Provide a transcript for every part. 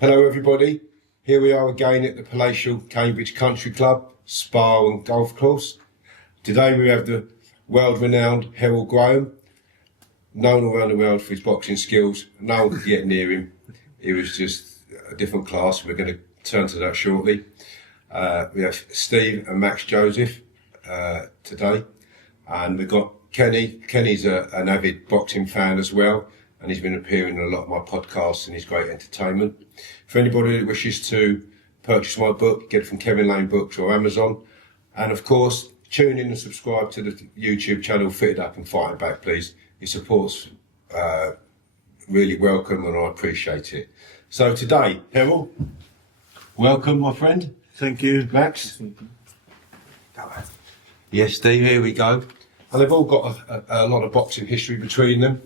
Hello everybody, here we are again at the palatial Cambridge Country Club, Sparring Golf Course. Today we have the world-renowned Herol Graham, known around the world for his boxing skills. No one could get near him, he was just a different class. We're going to turn to that shortly. We have Steve and Max Joseph today, and we've got Kenny. Kenny's an avid boxing fan as well, and he's been appearing in a lot of my podcasts and he's great entertainment. For anybody that wishes to purchase my book, get it from Kevin Lane Books or Amazon. And of course, tune in and subscribe to the YouTube channel Fitted Up and Fighting Back, please. Your support's really welcome and I appreciate it. So today, Herol, welcome my friend. Thank you. Max. Yes, Steve, here we go. And they've all got a lot of boxing history between them.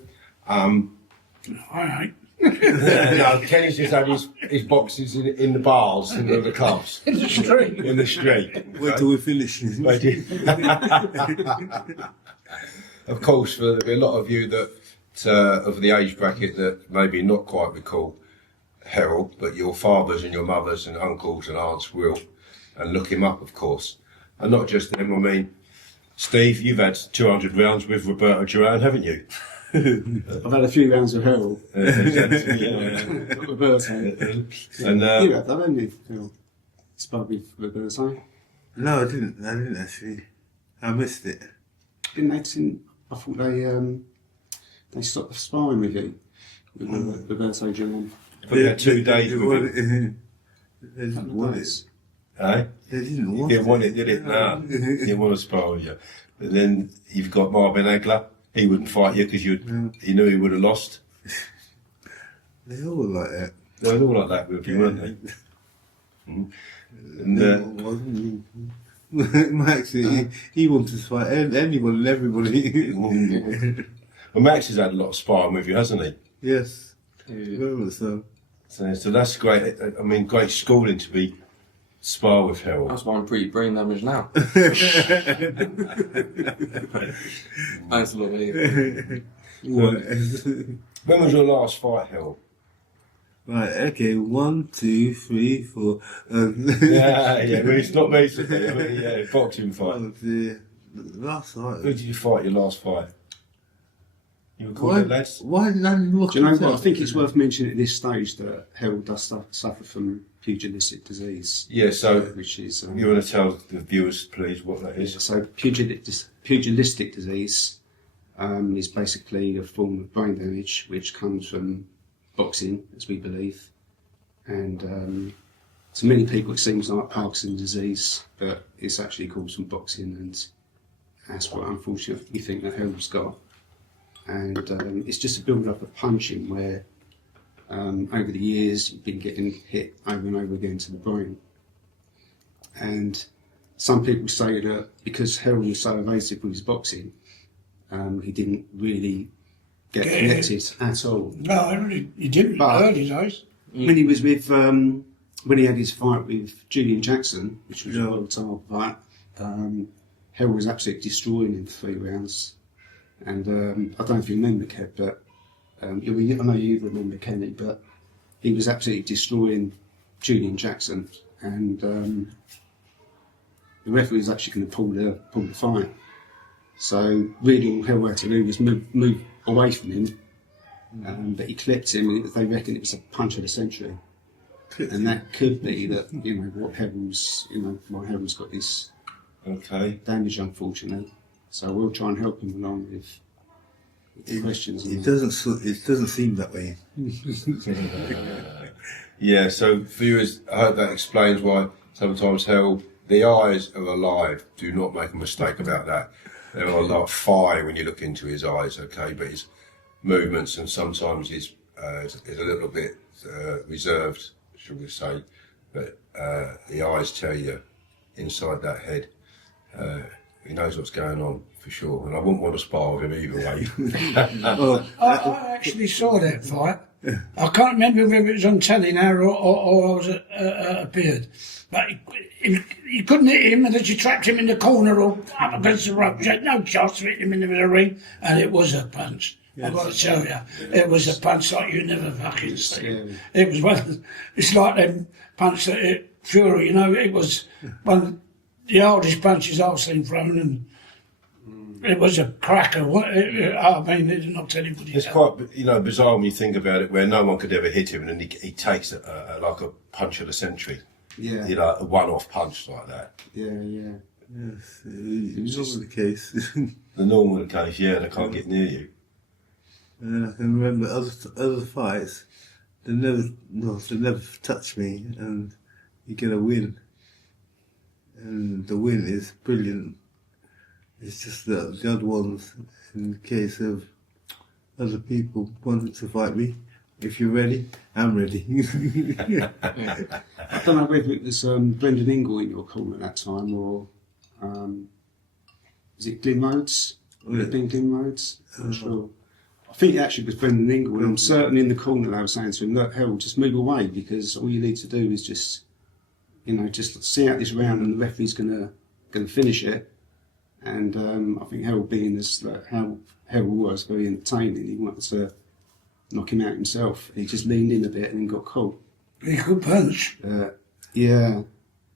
Alright. No, Kenny's just had his boxes in the bars, in the clubs. In the street. In the street. Wait till we finish this. Of course, there'll be a lot of you that of the age bracket that maybe not quite recall Herol, but your fathers and your mothers and uncles and aunts will, and look him up, of course. And not just them, I mean, Steve, you've had 200 rounds with Roberto Duran, haven't you? I've had a few rounds of Herol. Roberto. And You have that, haven't you, Phil? Sparred with Roberto. No, I didn't actually. I missed it. Didn't they? I thought they stopped the sparring with you with Roberto Duran. put that 2 days with him. They didn't want it. Eh? They didn't want He didn't want it, did it? No. He didn't want to spar with you. But then you've got Marvin Hagler. He wouldn't fight you because he knew he would have lost. They all like that. They were all like that with you, weren't they? Mm. And Max, he wanted to fight anyone and everybody. well, Max has had a lot of sparring with you, hasn't he? Yes. Very much so. So that's great. I mean, great schooling to be spar with Herol. That's why I'm pretty brain damaged now. Thanks a lot, mate. When was your last fight, Herol? Right, okay, 1, 2, 3, 4. Yeah, but it's not basically. I mean, yeah, boxing fight. Last night. Who did you fight your last fight? You recall it, lads? Why did I look Do you know what? I think it's worth mentioning at this stage that Herol does suffer from pugilistic disease. Yeah, so which is you want to tell the viewers, please, what that is? So pugilistic disease is basically a form of brain damage which comes from boxing, as we believe, and to many people it seems like Parkinson's disease, but it's actually caused from boxing, and that's what unfortunately we think that Herol's got. And it's just a build-up of punching where over the years you've been getting hit over and over again to the brain. And some people say that because Herol was so evasive with his boxing, he didn't really get connected at all. No, he didn't early days. When he was with, when he had his fight with Julian Jackson, which was a world-title fight, Herol was absolutely destroying him for 3 rounds. And I don't know if you remember, Kev, but I know you remember Kenny, but he was absolutely destroying Julian Jackson, and the referee was actually going to pull the fight. So really all Herol had to do was move away from him, but he clipped him, and they reckon it was a punch of the century. And that could be that, why Herol's got this damage, unfortunately. So we'll try and help him along with the questions. It doesn't seem that way. Yeah, so viewers, I hope that explains why sometimes Herol, the eyes are alive. Do not make a mistake about that. There are like fire when you look into his eyes, okay, but his movements and sometimes is a little bit reserved, shall we say, but the eyes tell you inside that head. He knows what's going on for sure, and I wouldn't want to spar with him either way. I actually saw that fight. I can't remember whether it was on telly now or I was appeared. But he couldn't hit him unless you trapped him in the corner or up against the rope. You had no chance to hit him in the middle of the ring, and it was a punch. I've got to tell you, it was a punch like you never fucking see. Scary. It was one. It's like them punch that Fury. You know, it was one of the hardest punches I've seen thrown, and it was a cracker. I mean, it did not tell anybody. It's quite, bizarre when you think about it, where no one could ever hit him, and then he takes like a punch of the century. Yeah. A one-off punch like that. Yeah. Yes, it was also the case. The normal case, they can't get near you. And I can remember other fights. They never touch me, and you get a win. And the win is brilliant. It's just that the other ones, in the case of other people wanting to fight me, if you're ready, I'm ready. I don't know whether it was Brendan Ingle in your corner at that time, or is it Glyn Rhodes? Would it have been Glyn Rhodes? I'm not sure. I think it actually was Brendan Ingle, and I'm certain in the corner they were saying to him, look, Herol, just move away, because all you need to do is just see out this round, and the referee's going to finish it. And I think Herol, being how Herol was very entertaining, he wanted to knock him out himself. He just leaned in a bit and then got caught. He could punch. Yeah.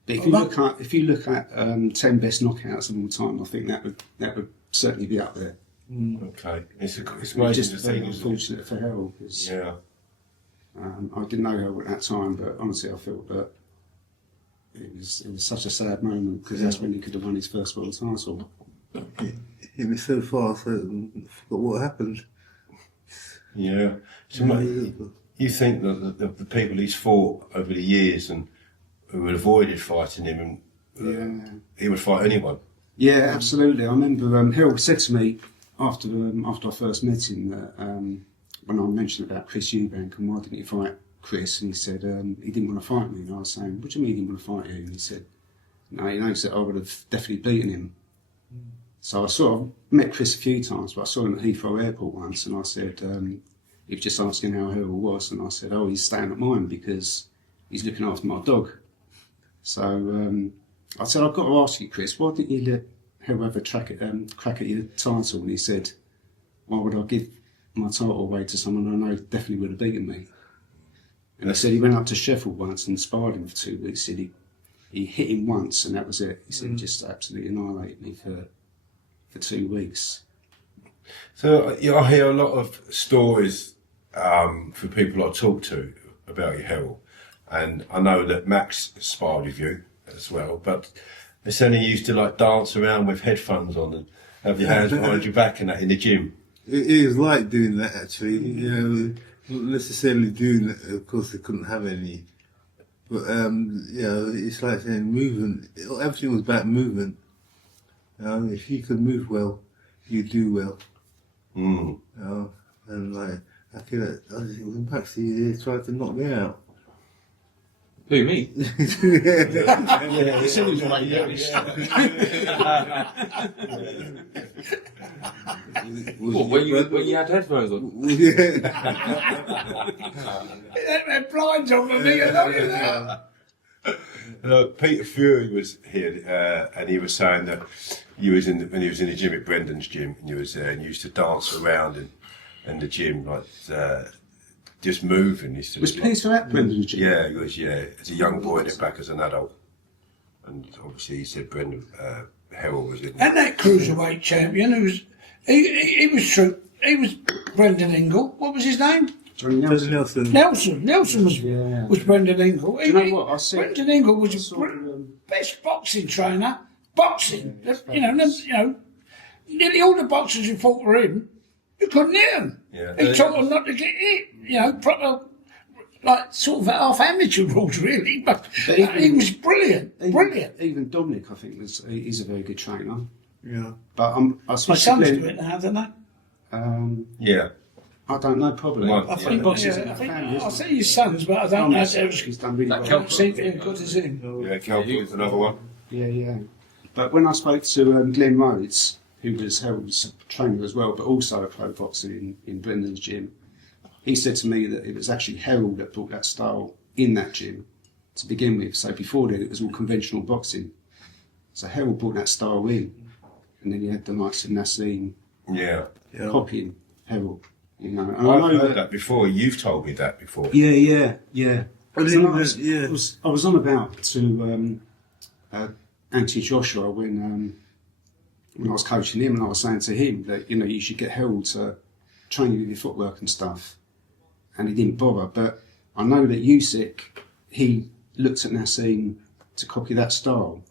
But if you look at 10 best knockouts of all time, I think that would certainly be up there. Okay, it's It's amazing just to very think, isn't it? unfortunate for Herol, because I didn't know Herol at that time, but honestly I felt that it was such a sad moment, because that's when he could have won his first world title. It hit me so fast, I forgot what happened. Yeah. So you think that the people he's fought over the years and who had avoided fighting him, and he would fight anyone? Yeah, absolutely. I remember Herol said to me after I first met him that when I mentioned about Chris Eubank and why didn't you fight Chris, and he said he didn't want to fight me, and I was saying, what do you mean he didn't want to fight you? And he said, no, he said I would have definitely beaten him. So I sort of met Chris a few times, but I saw him at Heathrow Airport once, and I said, he was just asking how Herol was, and I said, oh, he's staying at mine because he's looking after my dog. So I said, I've got to ask you, Chris, why didn't you let Herol have a crack at your title? And he said, why would I give my title away to someone I know definitely would have beaten me? And he said he went up to Sheffield once and sparred him for 2 weeks. He said he hit him once and that was it. He said he just absolutely annihilated me for 2 weeks. So I hear a lot of stories for people I talk to about your Herol, and I know that Max sparred with you as well, but they said you used to dance around with headphones on and have your hands behind your back and that in the gym. It is like doing that, actually. Not necessarily doing it, of course they couldn't have any. But, it's like saying movement. Everything was about movement. If you could move well, you do well. And I think it was Max, he tried to knock me out. Who, me? Yeah. He said he was like when you had headphones on? They're blinds on for me, I know you that. Peter Fury was here, and he was saying that when he was in the gym at Brendan's gym, and you was there, and you used to dance around in the gym, just moving. He said, Was Peter at Brendan's gym? Yeah, he was. Yeah, as a young boy, and then back as an adult, and obviously he said Brendan Herol was in. And that cruiserweight champion, he was Brendan Ingle. What was his name? Johnny Nelson. Nelson was Brendan Ingle. Do you know what I said? Brendan Ingle was the best boxing trainer. Boxing, nearly all the boxers who fought for him, you couldn't hit them. Yeah. He taught them not to get hit. Proper, sort of half amateur rules, really. But he was brilliant. Even Dominic, I think, he's a very good trainer. Yeah. But I My suppose sons do it now, don't they? Yeah. I don't know, probably. Well, I think, boxes I in the think family, I'll say his sons, but I don't know if He's done really That well. Kelp- seem to be as good as him. Yeah, Calvin's another one. Yeah. But when I spoke to Glyn Rhodes, who was Herol's trainer as well, but also a pro boxer in Brendan's gym, he said to me that it was actually Herol that brought that style in that gym to begin with. So before then, it was all conventional boxing. So Herol brought that style in, and then you had the likes of Nassim Yeah. copying Herol. You know, and I've heard that before. You've told me that before. Yeah. I was on about to Anthony Joshua when I was coaching him, and I was saying to him that you should get Herol to train you with your footwork and stuff, and he didn't bother. But I know that Usyk, he looked at Nassim to copy that style,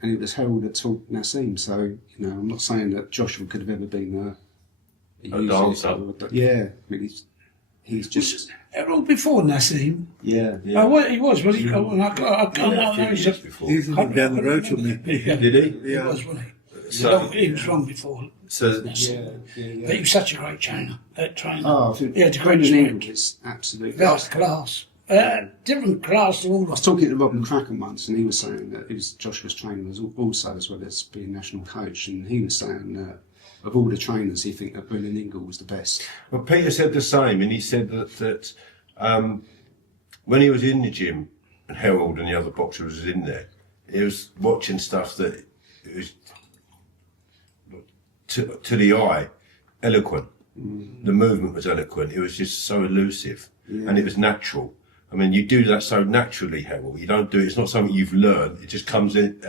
and it was Herol that taught Nassim. So I'm not saying that Joshua could have ever been a dancer. Yeah, I mean, he's just Herol before Nassim. yeah. Oh, well, he was he? Oh, I know he's before. He's down the road from me. Did he? He was, wasn't he? So- He was wrong before. So But he was such a great trainer. Oh, I think Yeah, the Brendan great Ingle is absolutely. First class. Different class to all I of was us. talking to Robin Cracken once, and he was saying that Joshua's trainer was also, as well as being national coach, and he was saying that of all the trainers, he think that Brendan Ingle was the best. Well, Peter said the same, and he said that when he was in the gym, and Herol and the other boxer was in there, he was watching stuff that it was to the eye eloquent. The movement was eloquent. It was just so elusive, and it was natural. I mean, you do that so naturally, Herol. You don't do it. It's not something you've learned. It just comes in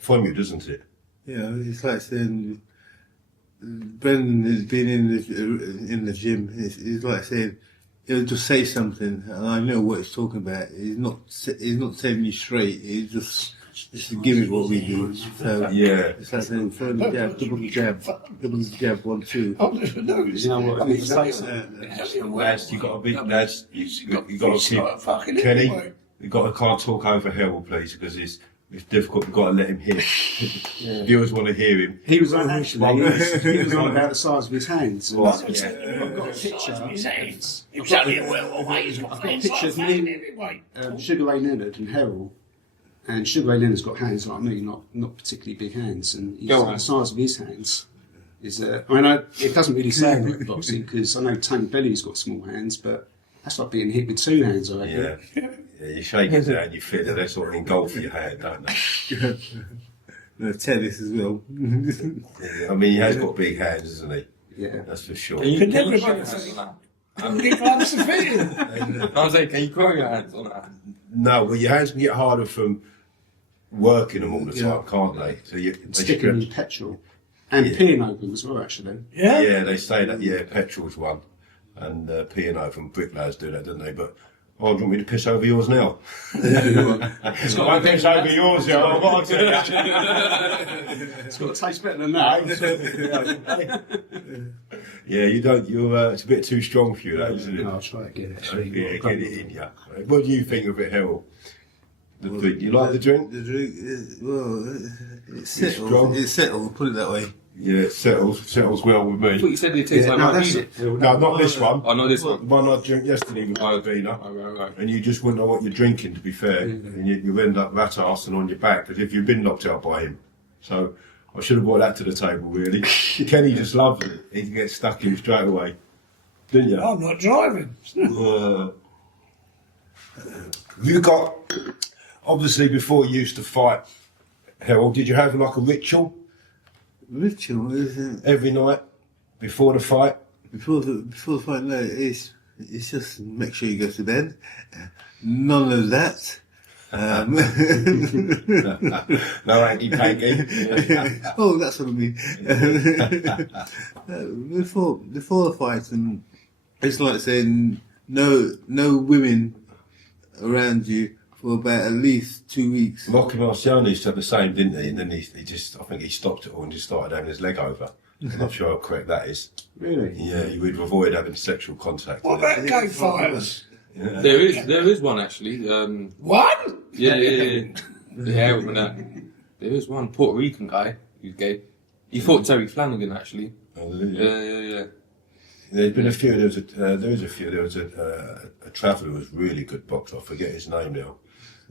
from you, doesn't it? Yeah, it's like saying Brendan has been in the gym. It's like saying he'll just say something, and I know what he's talking about. He's not telling you straight. He's just give it what we do. So Yeah. it's like saying throw the jab, double the jab, 1, 2. Oh, no, You know what? Lads, you got to be lads. You got to keep fucking Kenny. anyway. You got to can't talk over Herol, please, because it's difficult. We've got to let him hear. Viewers want to hear him. He was on actually. He was on about the size of his hands. Right. I've got a picture. His hands. He was only a well he's got hands like pictures that me. anyway. Sugar Ray Leonard and Herol. And Sugar Ray Leonard's got hands like me, not particularly big hands, and the size of his hands is. It doesn't really say about boxing because I know Tony Belly's got small hands, but that's like being hit with 2 hands. I reckon. Yeah, you shake his hand, you feel that they sort of engulf your hand, don't they? No, tennis as well. Yeah, I mean, he has got big hands, hasn't he? Yeah. That's for sure. Can you Could shake never your be- hands on that? How many gloves to fit in? I was like, can you curl your hands on that? No, well, your hands can get harder from working them all the time, can't they? So they Sticking in stretch. petrol and peeing over them as well, actually. Yeah? Yeah, they say that. Yeah, petrol's one, and peeing over and bricklayers do that, don't they? But do you want me to piss over yours now? It's got to piss over yours, yeah. I've got to tell you. It's got to taste better than that. Yeah, you don't. You're. It's a bit too strong for you, that, isn't it? I'll try to get it. Yeah, get it in, yeah. What do you think of it, Herol? The drink. You like the drink? The drink is, it's strong. settled. It's settled, put it that way. Yeah, it settles well with I thought me. you said it tastes like No, my that's beer. it. No, not this one. Oh, no, this one. The one I drank yesterday was Barbina. Right. And you just wouldn't know what you're drinking, to be fair. And you end up rat-ass and on your back as if you've been knocked out by him. So I should have brought that to the table, really. Kenny just loves it. He can get stuck in straight away. Didn't you? I'm not driving. You got, obviously, before you used to fight, Herol, did you have like a ritual Ritual, isn't it? every night before the fight? Before the fight, no, it's just make sure you go to bed. None of that. No hanky-panky. Oh, that's what I mean. Before the fight, and it's like saying no women around you for about at least 2 weeks. Rocky Marciano said the same, didn't he? And then he just, I think he stopped it all and just started having his leg over. I'm not sure how correct that is. Really? Yeah, you would avoid having sexual contact. What about gay fighters? There is one actually. One? Yeah. Yeah, with that. There is one Puerto Rican guy who's gay. He fought Terry Flanagan actually. Yeah. There's been a few. There was a few. There was a traveller who was really good boxer. I forget his name now.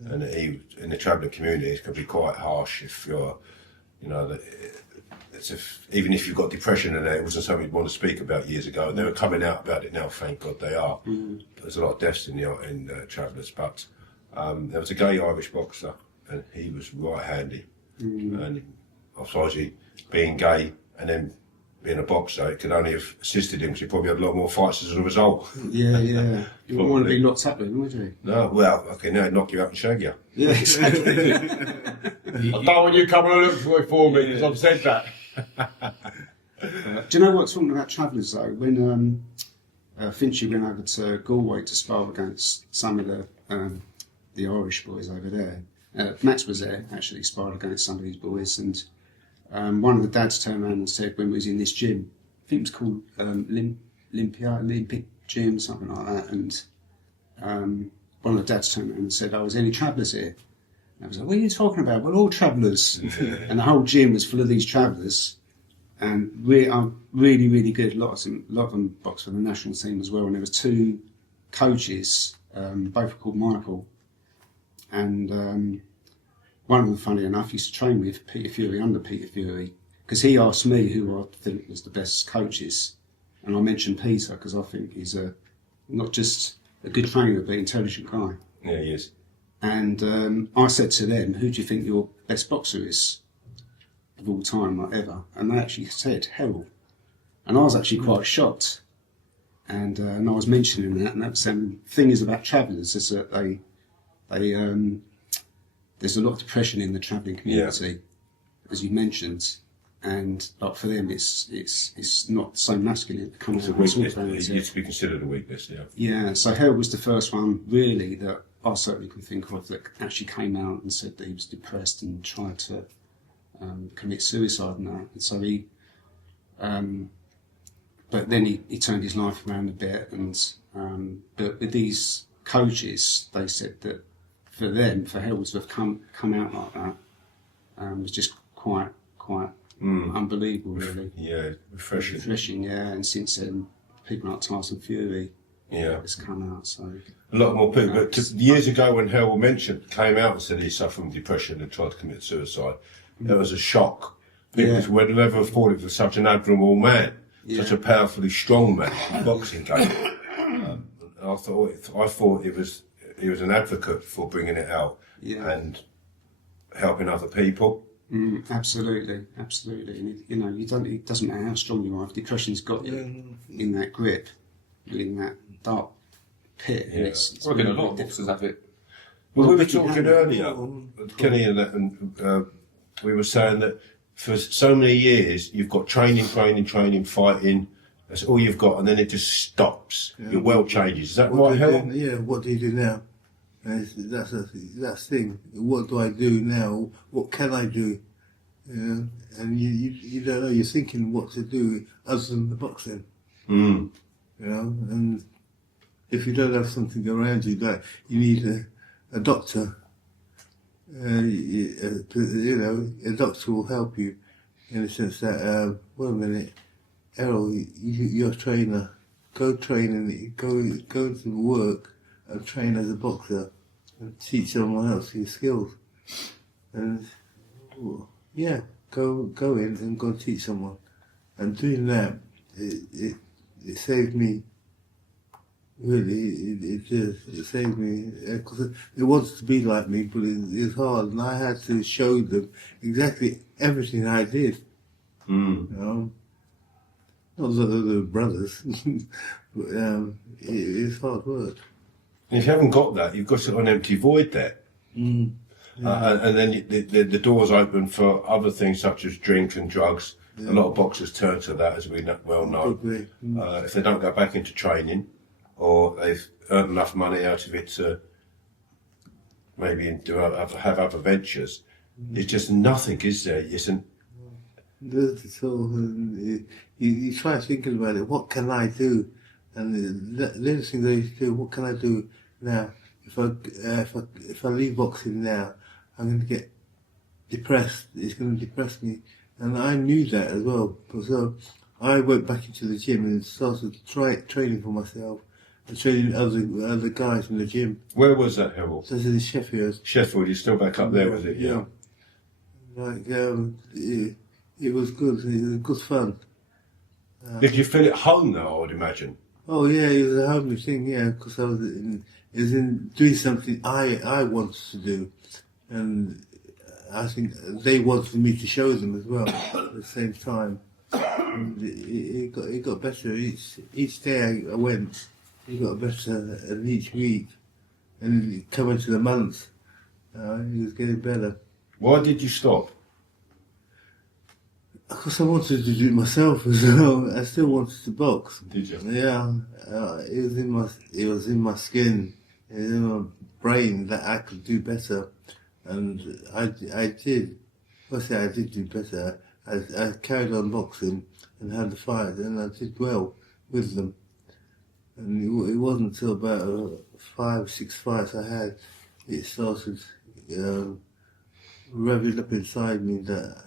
And he, in the travelling community, it can be quite harsh if you're, even if you've got depression and that, it wasn't something you'd want to speak about years ago. And they were coming out about it now. Thank God they are. There's a lot of deaths in travellers, but there was a gay Irish boxer, and he was right handy. And I suppose he being gay and then being a boxer, it could only have assisted him because he probably had a lot more fights as a result. Yeah. You wouldn't want to be locked up with him, would you? No, well, okay, now he'd knock you out and shag you. Yeah, exactly. I don't want you coming and looking for me because I've said that. Do you know what, talking about travellers though, when Finchy went over to Galway to spar against some of the Irish boys over there, Max was there, actually sparred against some of these boys, and one of the dads turned around and said when we was in this gym, I think it was called Olympic Gym, something like that, and one of the dads turned around and said, "Oh, is there any travellers here?" And I was like, "What are you talking about? We're all travellers." And the whole gym was full of these travellers. And we are really, really good. A lot of them box for the national team as well. And there was 2 coaches, both were called Michael. And one of them, funny enough, used to train with Peter Fury, under Peter Fury, because he asked me who I think was the best coaches. And I mentioned Peter because I think he's not just a good trainer, but an intelligent guy. Yeah, he is. And I said to them, "Who do you think your best boxer is of all time, like ever?" And they actually said Herol, and I was actually quite shocked. And I was mentioning that, and that's the thing is about travellers is that they there's a lot of depression in the travelling community, as you mentioned, and like for them it's not so masculine. It becomes It's a weakness. It used to be considered a weakness. Yeah. Yeah. So Herol was the first one really that I certainly can think of that actually came out and said that he was depressed and tried to commit suicide and that. And so he, but then he turned his life around a bit. And but with these coaches, they said that for them, for Herol to have come out like that, was just quite unbelievable, really. Yeah, refreshing. Refreshing, yeah. And since then, people like Tyson Fury, Yeah, has come out. So a lot more people. But years ago, when Herol came out and said he suffered from depression and tried to commit suicide, that was a shock. People would never have thought it was such an admirable man, such a powerfully strong man in the boxing game. I thought he was an advocate for bringing it out and helping other people. Absolutely. And it doesn't matter how strong you are. If depression's got you in that grip, in that dark pit, it's a lot of boxers have it. Well, we were talking earlier, Kenny and that, and we were saying that for so many years you've got training, fighting. That's all you've got, and then it just stops. Yeah. Your world changes. Is that right, Herol? Yeah. What do you do now? That's the thing. What do I do now? What can I do? And you don't know. You're thinking what to do other than the boxing. Mm. And if you don't have something around you, that you need a doctor. A doctor will help you in the sense that, wait a minute, Herol, you're a trainer. Go train and go to work and train as a boxer and teach someone else your skills. And go in and go teach someone. And doing that, it saved me. Really, it saved me because it wanted to be like me, but it's hard, and I had to show them exactly everything I did. Not the brothers, but it's hard work. And if you haven't got that, you've got an empty void there. And then the doors open for other things such as drink and drugs. A lot of boxers turn to that, as we well know. If they don't go back into training, or they've earned enough money out of it to maybe have other ventures, it's just nothing, is there? You try thinking about it. What can I do? And the other thing they do. What can I do now? If I leave boxing now, I'm going to get depressed. It's going to depress me, and I knew that as well. So I went back into the gym and started training for myself and training other guys in the gym. Where was that, Herol? So it's in Sheffield. Sheffield, you're still back up there, was it? Yeah. It was good. It was good fun. Did you feel at home now, I would imagine? Oh yeah, it was a homely thing, because I was in doing something I wanted to do, and I think they wanted me to show them as well at the same time. And it got better each day I went. It got better, and each week, and coming to the month, he was getting better. Why did you stop? Because I wanted to do it myself as well. I still wanted to box. Did you? Yeah, it was in my skin, it was in my brain that I could do better, and I did. Firstly, I did do better. I carried on boxing and had the fight, and I did well with them. And it wasn't until about 5, 6 fights I had, it started revving up inside me that,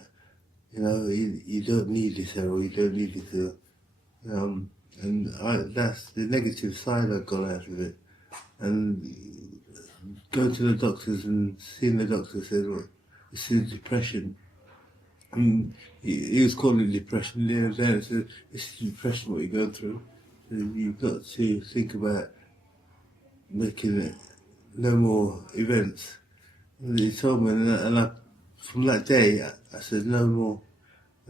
you don't need this, Herol, you don't need it. And that's the negative side I got out of it. And going to the doctors and seeing the doctor said, well, this is depression. I mean, he was calling it depression there and then. So this is depression, what you're going through. So you've got to think about making it no more events. And he told me, and from that day, I said no more.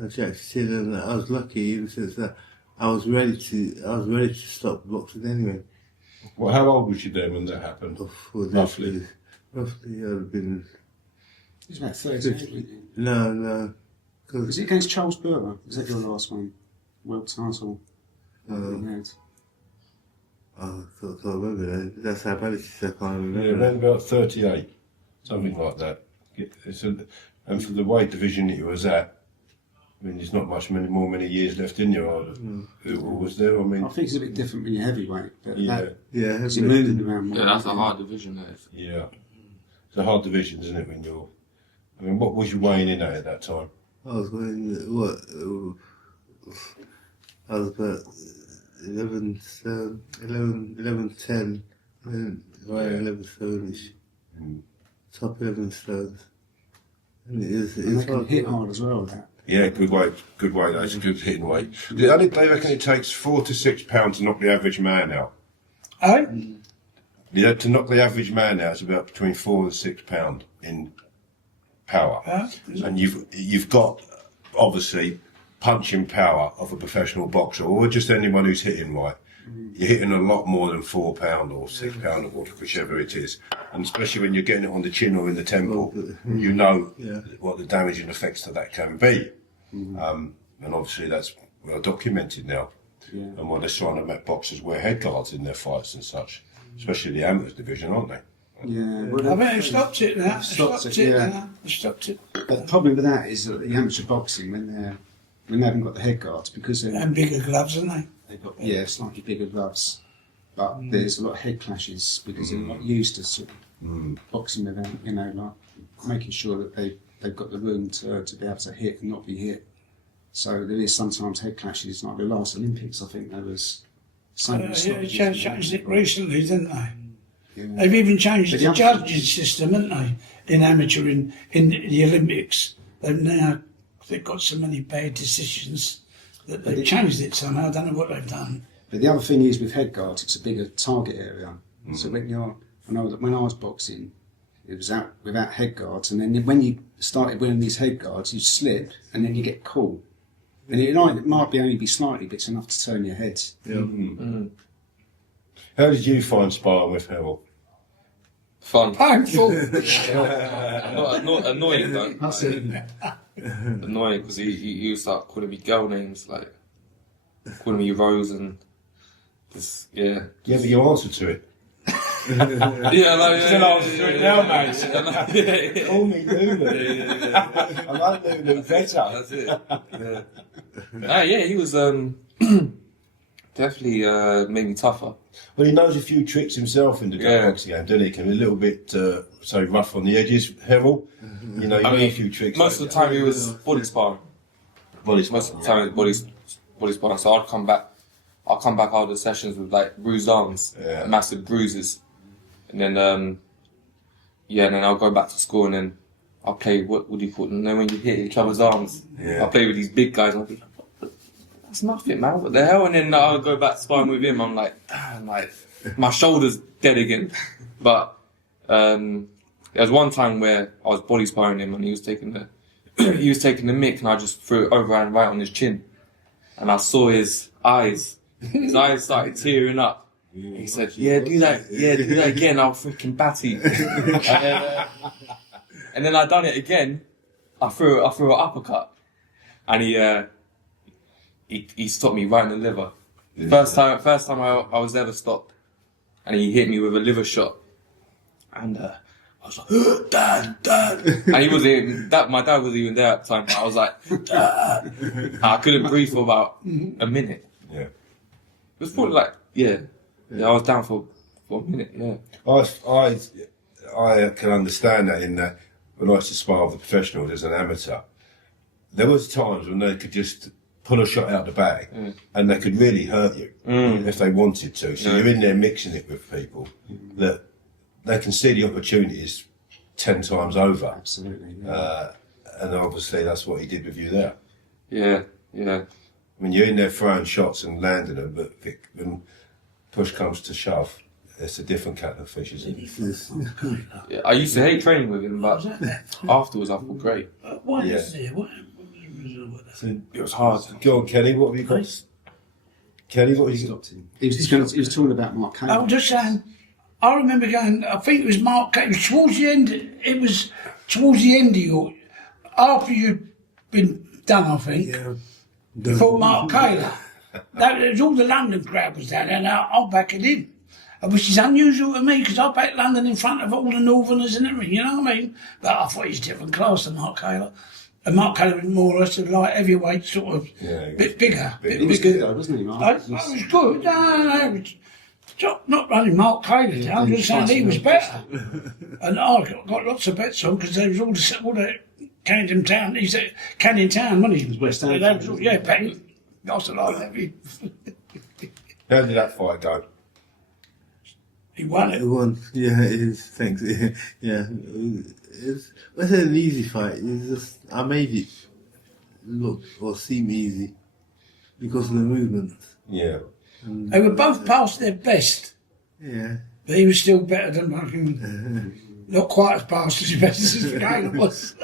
I jacked in, and I was lucky in the sense that I was ready to stop boxing anyway. Well, how old was you then when that happened? Roughly. Roughly, I'd have been. It was about 13. No. Was it against Charles Burger? Was that your last one? World title? I can't remember that. That's how bad it is, I can't remember. Yeah, around about 38, something like that. And for the weight division that you was at, I mean, there's not many years left in you, are there? Was there? I mean, I think it's a bit different when you're heavyweight. But yeah. It's moving around more. Yeah, that's a hard division, that is. Yeah. It's a hard division, isn't it, when you're... I mean, what was you weighing in at that time? I was weighing, I was about 11 stone, 11, 10, and then right 11 stone-ish. Top 11 stones. And it's they can hard. hit hard as well, that. Yeah, good weight. That's a good hitting weight. They reckon it takes 4 to 6 pounds to knock the average man out. Oh? Yeah, to knock the average man out is about between 4 and 6 pounds in power. And you've got, obviously, punching power of a professional boxer, or just anyone who's hitting right. You're hitting a lot more than £4 or £6 or whichever it is. And especially when you're getting it on the chin or in the temple, you know what the damaging effects of that can be. And obviously that's well documented now. Yeah. And why they're trying to make boxers wear head guards in their fights and such, especially the amateur division, aren't they? Yeah. I bet it stopped it now. Stopped it. Stopped it. But the problem with that is that the amateur boxing, when they haven't got the head guards, because they're... And bigger gloves, haven't they? They've got, slightly bigger gloves. But there's a lot of head clashes because they're not used to sort of boxing without, like making sure that they've got the room to be able to hit and not be hit. So there is sometimes head clashes. Like the last Olympics, I think there was some They changed it recently, didn't they? Yeah. They've even changed But the the judging system, haven't they? In amateur, in the Olympics. They've got so many bad decisions that they've changed it somehow. I don't know what they've done. But the other thing is with head guards, it's a bigger target area. So when I know that when I was boxing, it was out without head guards, and then when you started wearing these head guards, you slip, and then you get caught. And it might only be slightly, but it's enough to turn your head. How did you find sparring with Herol? Fun. Painful. Not annoying though. Annoying because he used to start calling me girl names, like calling me Rose and just Yeah, but you answer to it. Still answer to it now, mate. Call me Lulu. I like Lulu better. That's it. He was definitely made me tougher. Well, he knows a few tricks himself in the boxing game, doesn't he? Can be a little bit rough on the edges, Herol. You know a few tricks. Most of the time he was body sparring. Most of the time it was body sparring. So I'll come back out of the sessions with like bruised arms, massive bruises, and then and then I'll go back to school and then I'll play what do you call it? And then when you hit each other's arms, I'll play with these big guys. And I'll be like, that's nothing, man. What the hell? And then I'll go back to sparring with him. I'm like, damn, like my shoulder's dead again. But there was one time where I was body sparring him and he was taking the mick and I just threw it overhand right on his chin. and I saw his eyes. His eyes started tearing up. He said, "Yeah, do that again. I'll freaking batter you." And then I done it again. I threw an uppercut, and he stopped me right in the liver. First time I was ever stopped, and he hit me with a liver shot, and I was like, "Dad!" And he wasn't even, my dad wasn't even there at the time. But I was like, "Dad!" I couldn't breathe for about a minute. Yeah. It was probably like, I was down for a minute. Yeah. I can understand that in that when I used to spar with the professionals as an amateur, there was times when they could just pull a shot out the bag and they could really hurt you if they wanted to. So you're in there mixing it with people that they can see the opportunities 10 times over. Absolutely. Yeah. And obviously that's what he did with you there. Yeah. When you're in there throwing shots and landing them, but when push comes to shove, it's a different kettle of fish, isn't it? Yeah, I used to hate training with him, but afterwards I felt great. What Yeah. is there? So, It was hard. go on, Kenny, what have you got? Kenny, what have you got? Stopped him. He was talking about Mark Kane. I'm just saying, I remember going, I think it was Mark, it was towards the end, of your, after you'd been done, I think, before Mark Taylor. That was all the London crowd was down there, and I'll back it in. Which is unusual to me, because I backed London in front of all the Northerners and everything, you know what I mean? But I thought he's a different class than Mark Taylor. And Mark Taylor was more or less a light heavyweight, sort of, bit bigger. He was good though, wasn't he, Mark? That was good. No, not running Mark Taylor down, just saying he was better. And I got lots of bets on because there was all the Canning Town. He's at Canning Town, wasn't he? It was West Ham. They was all, betting. Lots of lot heavy. How did that fight go? He won it. It won. Yeah, it is. Thanks. Yeah. It wasn't an easy fight. It's just, I made it look or seem easy because of the movement. Yeah. They were both past their best, Yeah. but he was still better than fucking. Not quite as fast as Taylor was.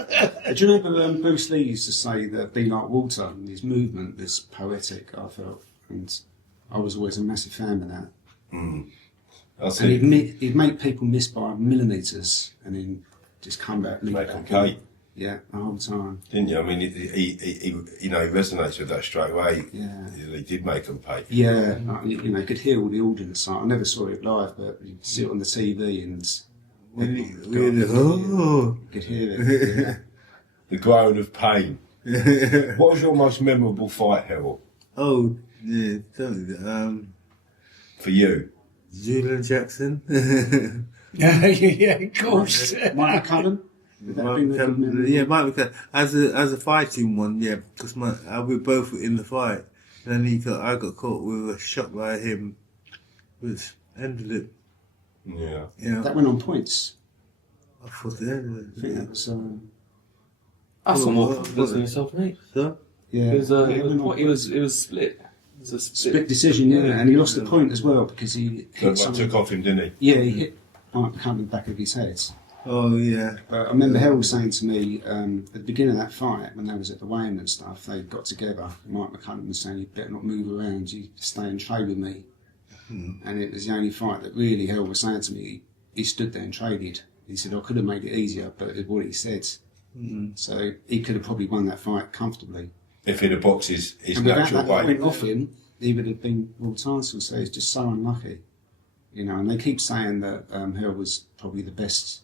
Do you know Bruce Lee used to say that be like water, and his movement is poetic, I felt, and I was always a massive fan of that. That's And it. he'd make people miss by millimetres and then just come back. Make them pay, Yeah, the whole time. didn't you? I mean, he resonates with that straight away. Yeah. He did make them pay. Yeah, you could hear all the audience. I never saw it live, but you'd see it on the TV and you could hear it. The groan of pain. What was your most memorable fight, Herol, Oh, yeah. for you? Julian Jackson. yeah, of course. Mike McCullum? Would that have been a good memory? Yeah, Mike McCullum. As a fighting one, yeah, because we both were in the fight. And then I got caught with a shot by him, which ended it. Yeah. Yeah, That went on points. I thought it ended I think it. that was, That's some more confidence in yourself, mate. So? yeah. It was split. It was a Split decision, yeah, and he lost the point as well because he hit Took off him, didn't Yeah, he hit Mike McCullum in the back of his head. Oh, yeah. I remember Herol saying to me at the beginning of that fight, when they was at the weigh-in and stuff, they got together. Mike McCullum was saying, "You better not move around. You stay and trade with me." And it was the only fight that really Herol was saying to me. He stood there and traded. He said, "I could have made it easier," but it's what he said. So he could have probably won that fight comfortably. If he'd have boxed his And without natural that way. point off him, he would have been world title. So he's just so unlucky, you know. And they keep saying that Herol was probably the best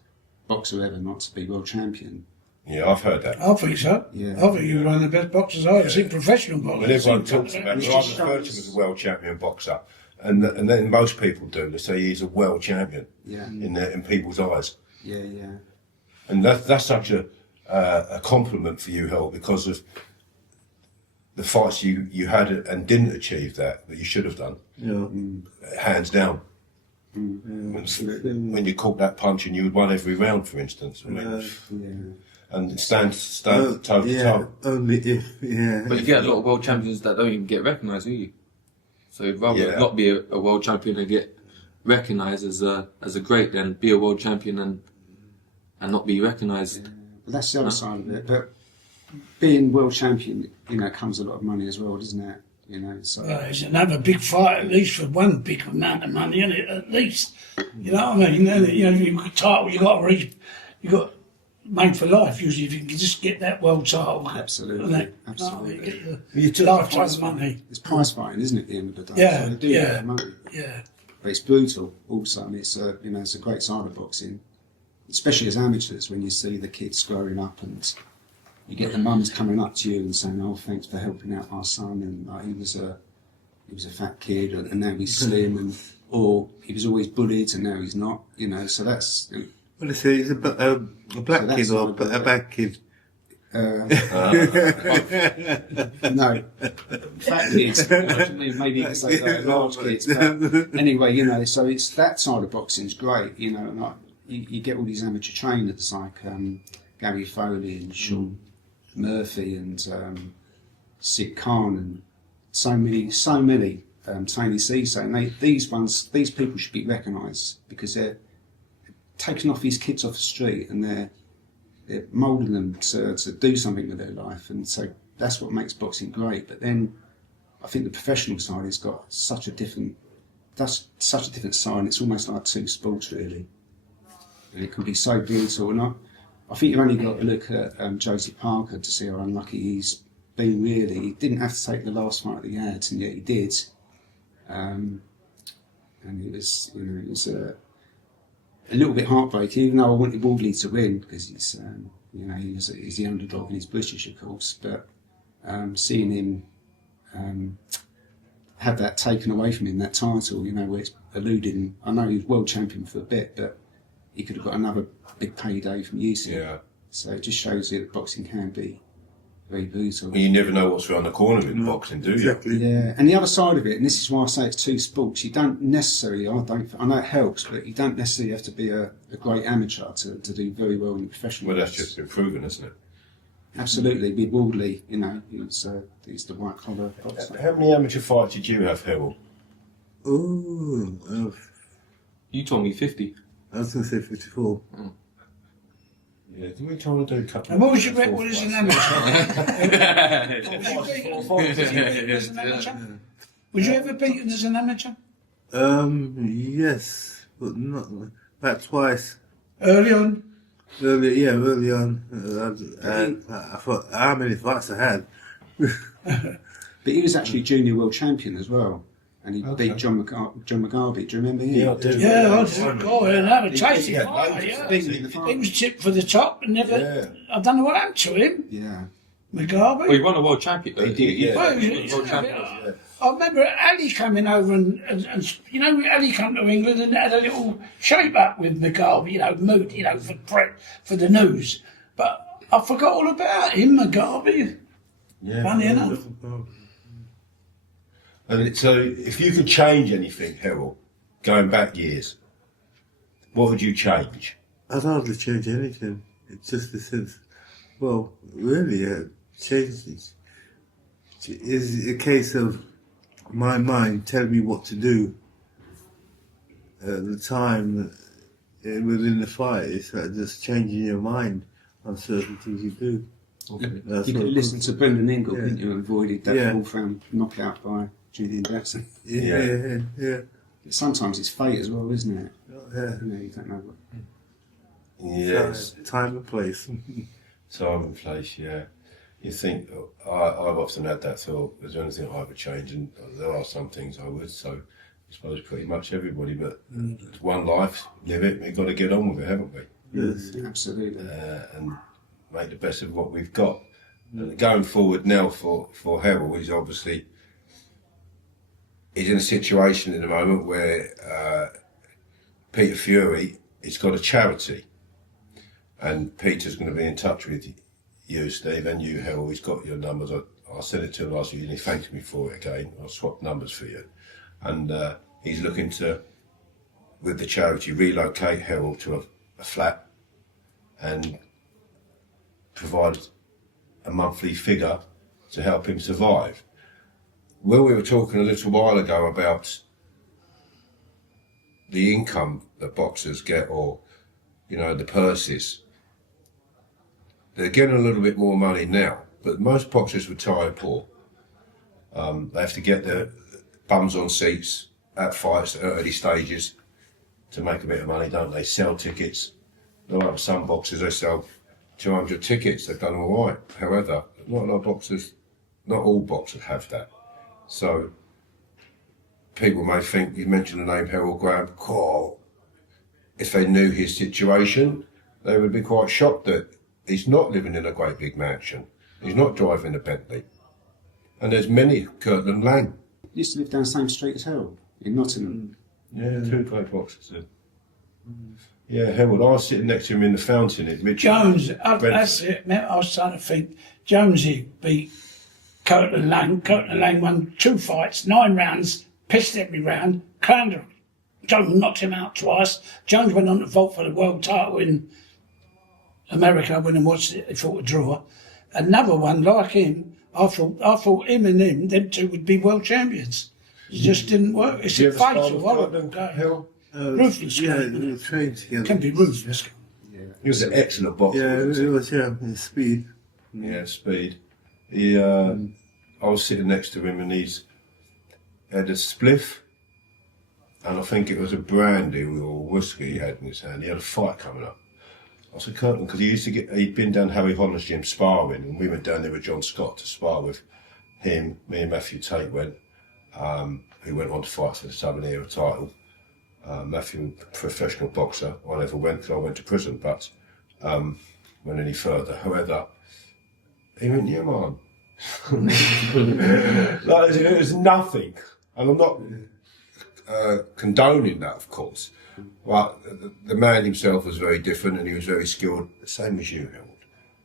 boxer ever not to be world champion. Yeah, I've heard that. I think so. Yeah. I think he was one of the best boxers I've seen, professional boxers. When everyone talks about it, I refer to him as a world champion boxer, and then most people do. They say he's a world champion Yeah, in people's eyes, yeah. and that's such a compliment for you, Herol, because of the fights you had and didn't achieve that you should have done, Yeah. hands down. When you caught that punch and you had won every round, for instance, I mean, Yeah. and stand toe to yeah, toe. only if, yeah. But you get a lot of world champions that don't even get recognised, do you? So you'd rather not be a world champion and get recognised as a great than be a world champion and not be recognised. But that's the other side of it. But being world champion, you know, comes a lot of money as well, doesn't it? You know, so It's another big fight, at least for one big amount of money, isn't it? At least, you know what I mean? And, you know, you've got title, you got to reach, you got made for life. Usually, if you can just get that world title, absolutely, and that, absolutely. You know, You get took your lifetime money. It's prize fighting, isn't it? At the end of the day, Yeah, so they do yeah. get their money. Yeah, But it's brutal also, and it's a, you know, it's a great side of boxing, especially as amateurs, when you see the kids growing up and you get the mums coming up to you and saying, "Oh, thanks for helping out our son," and he was a fat kid and now he's slim, and or he was always bullied and now he's not, you know. So that's Well, he's a black So that's kid or not a bad kid. no fat kids. Maybe you could say large kids. But anyway, you know, so it's that side of boxing's great, you know, and you get all these amateur trainers like Gary Foley and Sean Murphy and Sid Khan and so many, Tony Cisse, and these people should be recognised because they're taking off these kids off the street and they're moulding them to do something with their life, and so that's what makes boxing great. But then I think the professional side has got such a different side. It's almost like two sports really, and it can be so brutal. And I think you've only got to look at Josie Parker to see how unlucky he's been. Really, he didn't have to take the last fight that he had, and yet he did. And it was, you know, it was a little bit heartbreaking, even though I wanted Wardley to win because he's, you know, he's the underdog and he's British, of course. But seeing him have that taken away from him, that title, you know, where it's eluding. I know he was world champion for a bit, but he could have got another big payday from Usyk. Yeah. So it just shows you that boxing can be very brutal. And you never know what's around the corner in boxing, do you? Exactly. Yeah, and the other side of it, and this is why I say it's two sports. You don't necessarily, I know it helps, but you don't necessarily have to be a great amateur to do very well in the professional. Well, that's ranks. just improving, isn't it? Absolutely. With Wardley, you know, he's the white collar boxer. How many amateur fights did you have, Herol? Ooh, You told me 50. I was going to say 54. Yeah, didn't we try to do a couple? and what was your record as an amateur? Was you ever beaten as an amateur? Yes, but not about twice. Early on? Early on. I thought how many fights I had. But he was actually junior world champion as well. And he beat John McGarvey. Do you remember him? Yeah, I do. Yeah, I just go and have a tasty Yeah, fight, loads of yeah. Beat him in the final. He was tipped for the top and never. Yeah. I don't know what happened to him. Yeah. McGarvey. Well, he won a world champion. He did, yeah. Well, He was world champion. I remember Ali coming over and you know, Ali come to England and had a little shape up with McGarvey, you know, mood, you know, for the news. But I forgot all about him, McGarvey. Yeah. Funny enough. And so, if you could change anything, Herol, going back years, what would you change? I'd hardly change anything. It's just the sense. Well, really, changes is a case of my mind telling me what to do at the time within the fight. It's like just changing your mind on certain things you do. Okay. That's You what- could listen to Brendan Ingle, Yeah. couldn't you, and avoided that Yeah. fourth round knockout by Julian Jackson. Yeah. Sometimes it's fate as well, isn't it? Yeah. You know, you don't know what. Yes. Time and place. Time and place, yeah. You think, I've often had that thought, is there anything I would change? And there are some things I would, so I suppose pretty much everybody, but it's one life, live it, we've got to get on with it, haven't we? Yes. Absolutely. And make the best of what we've got. And going forward now for Herol, he's obviously, he's in a situation in the moment where Peter Fury has got a charity, and Peter's going to be in touch with you, Steve, and you, Herol. He's got your numbers. I sent it to him last week and he thanked me for it again. I'll swap numbers for you. And he's looking to, with the charity, relocate Herol to a flat and provide a monthly figure to help him survive. When we were talking a little while ago about the income that boxers get, or, you know, the purses, they're getting a little bit more money now, but most boxers retire poor. They have to get their bums on seats at fights at early stages to make a bit of money, don't they? Sell tickets. Like some boxers, they sell 200 tickets. They've done all right. However, not a lot of boxers, not all boxers have that. So people may think, you mentioned the name Herol Graham, oh, if they knew his situation, they would be quite shocked that he's not living in a great big mansion. He's not driving a Bentley. And there's many, Kirtland Lane. Used to live down the same street as Herol, in Nottingham. Yeah, 2 great boxers. Yeah, Herol, I was sitting next to him in the fountain at Mitchell. Jones, that's it. I was trying to think. Jonesy beat Kirtland Lane. Kirtland Lane won 2 fights, 9 rounds, pissed every round. Clandor, Jones knocked him out twice. Jones went on to vault for the world title in America. I went and watched it. They fought a draw. Another one like him. I thought him and him, them two would be world champions. It just didn't work. It's a fatal, horrible game. Ruthless. Yeah, game. we trained together. Can be ruthless. He was an excellent boxer. Yeah, wasn't it was, his speed. he? Yeah, speed. He, I was sitting next to him and he's had a spliff, and I think it was a brandy or whiskey he had in his hand. He had a fight coming up. I said, Kirtland, because he'd been down Harry Holland's gym sparring, and we went down there with John Scott to spar with him. Me and Matthew Tate went, who went on to fight for the Southern Era title. Matthew, professional boxer. I never went because I went to prison, but went any further. However, he went, yeah, man. Like, it was nothing. And I'm not condoning that, of course. But the man himself was very different, and he was very skilled, the same as you, Harold.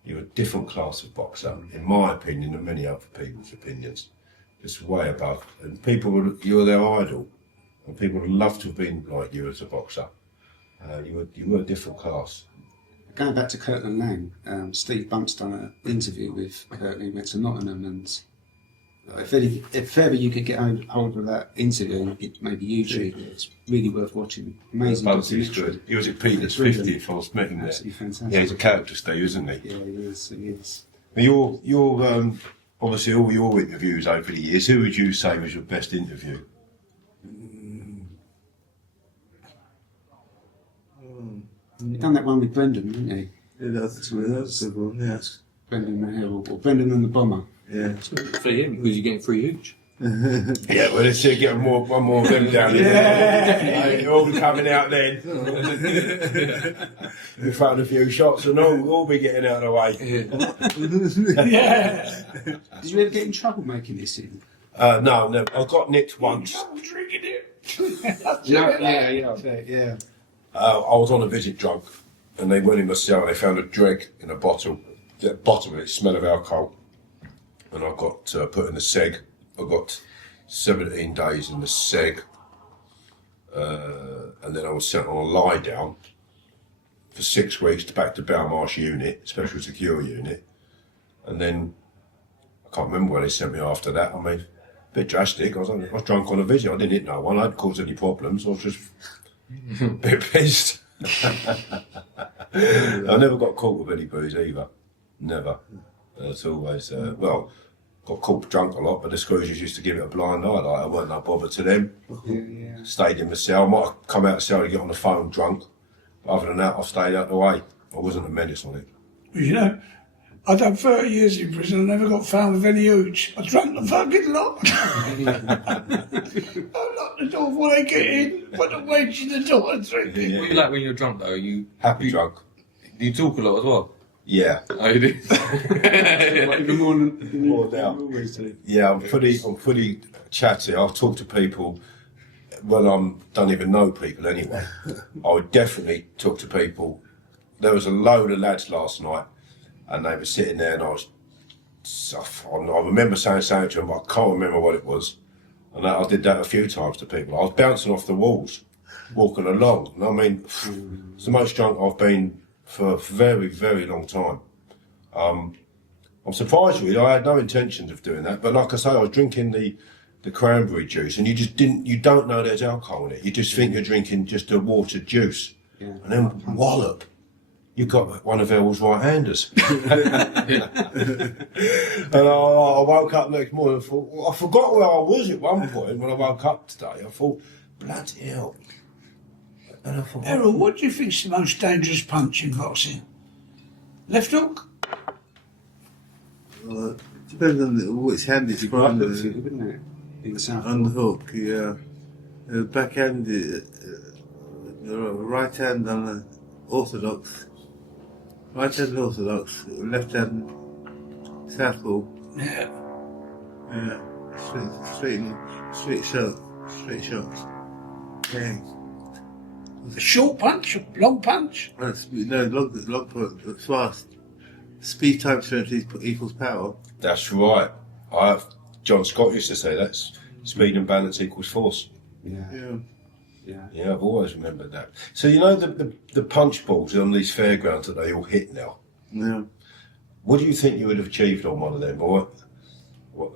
You're a different class of boxer, in my opinion, and many other people's opinions. Just way above. And you're their idol. And people would love to have been like you as a boxer. You were a different class. Going back to Kirtland Lane, Steve Bump's done an interview with Kirtland. He went to Nottingham, and if ever you could get hold of that interview, maybe YouTube, it's really worth watching. Amazing documentary. He was at Peter's 50th, I was met him there. Absolutely fantastic. Yeah, he's a character, Steve, isn't he? Yeah, he is. He is. You're obviously all your interviews over the years, who would you say was your best interview? You've done that one with Brendan, haven't you? Yeah, that's a good one, yeah. Brendan and Herol, or Brendan and the Bomber. Yeah. For him, because you're getting free hooch. Yeah, well, let's get one more of them down there. They're all coming out then. We've found a few shots and all be getting out of the way. Yeah. Did you ever get in trouble making this in? No, never. I got nicked once. I'm drinking it. Yeah. I was on a visit drunk, and they went in my cell and they found a dreg in a bottle. The bottom of it smelled of alcohol. And I got put in the seg. I got 17 days in the seg. And then I was sent on a lie down for 6 weeks back to Bramall unit, special secure unit. And then I can't remember where they sent me after that. I mean, a bit drastic. I was drunk on a visit. I didn't hit no one. I didn't cause any problems. I was just a bit pissed. I never got caught with any booze either. Never. It's always, got caught drunk a lot, but the screws used to give it a blind eye. Like, I weren't no bother to them. Yeah. Stayed in the cell. I might have come out of the cell to get on the phone drunk. But other than that, I stayed out the way. I wasn't a menace on it. You know, I done 30 years in prison. I never got found with any hooch. I drank the fucking lot. I locked the door before they get in. Put the wedge in the door and drink it. What do you like when you're drunk, though? Happy drunk. You talk a lot as well. Yeah. Oh, you do? Even More now. Yeah, I'm pretty chatty. I'll talk to people when I don't even know people anyway. I would definitely talk to people. There was a load of lads last night, and they were sitting there, and I remember saying something to them, but I can't remember what it was. And I did that a few times to people. I was bouncing off the walls, walking along. And I mean, it's the most drunk I've been for a very, very long time. I'm surprised really. I had no intentions of doing that, but like I say, I was drinking the cranberry juice, and you don't know there's alcohol in it. You just think you're drinking just a watered juice, and then wallop. you got one of Herol's right-handers. And I woke up next morning and thought, well, I forgot where I was at one point when I woke up today. I thought, bloody hell. And I thought, Herol, what do you think's the most dangerous punch in boxing? Left hook? Depends on which hand it's from. wouldn't it? In the south. On the hook, yeah. Backhand, right hand on the orthodox. Right hand orthodox, left hand southpaw. Yeah. Yeah. Straight shots. Yeah. A short punch, a long punch? No, long punch, fast. Speed times strength equals power. that's right. John Scott used to say that. Speed and balance equals force. Yeah. Yeah. Yeah. Yeah, I've always remembered that. So you know the punch balls on these fairgrounds that they all hit now. Yeah. What do you think you would have achieved on one of them, or what?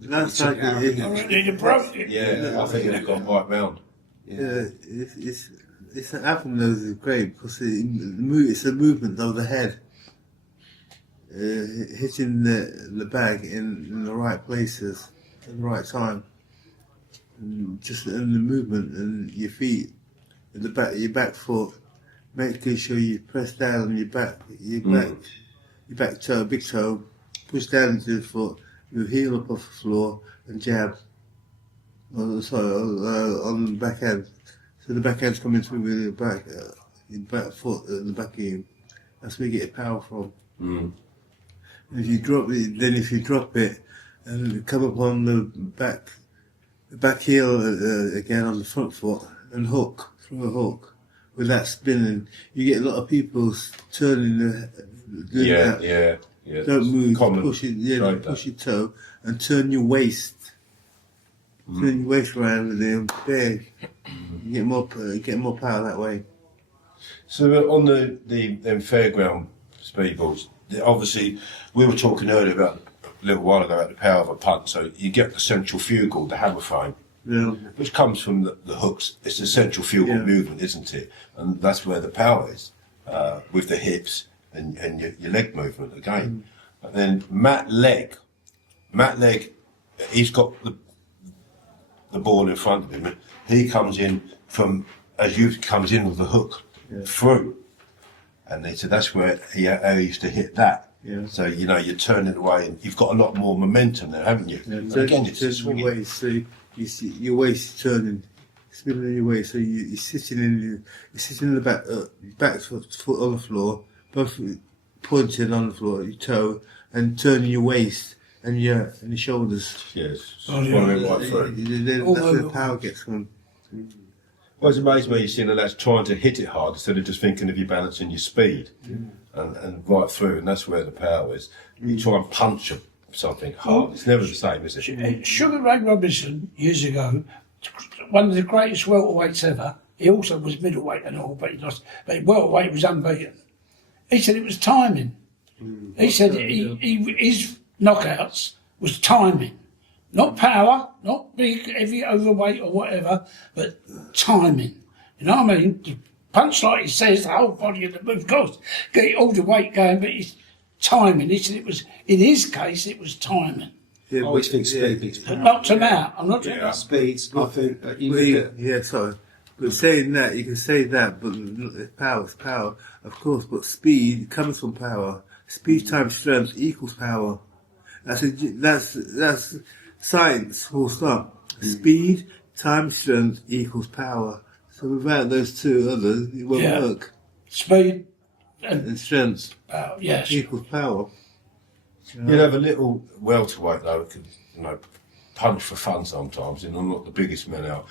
That's took like it out, it, didn't I reckon you broke it. Yeah, I think it'd have gone right round. yeah, it's happened those is great because it's the movement of the head hitting the bag in the right places at the right time, and just in the movement and your feet, at the back, your back foot, making sure you press down on your back toe, big toe, push down into the foot, your heel up off the floor and jab. On the back end. So the back end's coming through with your back foot at the back of you. That's where you get your power from. Mm. And if you drop it and come up on the back heel again on the front foot and hook, through a hook, with that spinning, you get a lot of people turning doing that. Yeah. Don't move, Common. push your toe and turn your waist. Turn your waist around with them big. You get more power that way. So on the them fairground speedballs, obviously we were talking earlier about a little while ago about the power of a punch. So you get the centrifugal, the hammer frame, Yeah. which comes from the hooks. It's the centrifugal movement, isn't it? And that's where the power is, with the hips and your leg movement again. But then Matt Legg, he's got the ball in front of him, and he comes in comes in with the hook through, and they said that's where he used to hit that. Yeah. So you're turning away, and you've got a lot more momentum there, haven't you? Yeah, And turn, again, it's turn swinging. your waist, so you see your waist turning, spinning your waist. So you're sitting in the back foot on the floor, both feet pointed on the floor, your toe, and turning your waist and your shoulders. Yes, Oh, yeah. following right through. That's where the power gets from. Well, it's amazing where you see the lads trying to hit it hard instead of just thinking of your balance and your speed, and right through, and that's where the power is. You try and punch something hard, it's never the same, is it? Sugar Ray Robinson, years ago, one of the greatest welterweights ever, he also was middleweight and all, but he lost. But welterweight was unbeaten. He said it was timing. He said his knockouts was timing. Not power, not big, heavy, overweight or whatever, but timing. You know what I mean? To punch like he says, the whole body of the move, of course, get all the weight going, but it's timing. He said it was, in his case, it was timing. Yeah, I always think speed beats It power. knocked him out. I'm not talking Yeah. about Speeds, I think, you Well, look at yeah, sorry. But saying that, you can say that, but power's power, of course, but speed comes from power. Speed times strength equals power. That's science, full stop. Speed times strength equals power. So without those two others, it won't Yeah. work. speed and And strength yes. equals power. You'd have a little welterweight though, that could, punch for fun sometimes, and I'm not the biggest man out.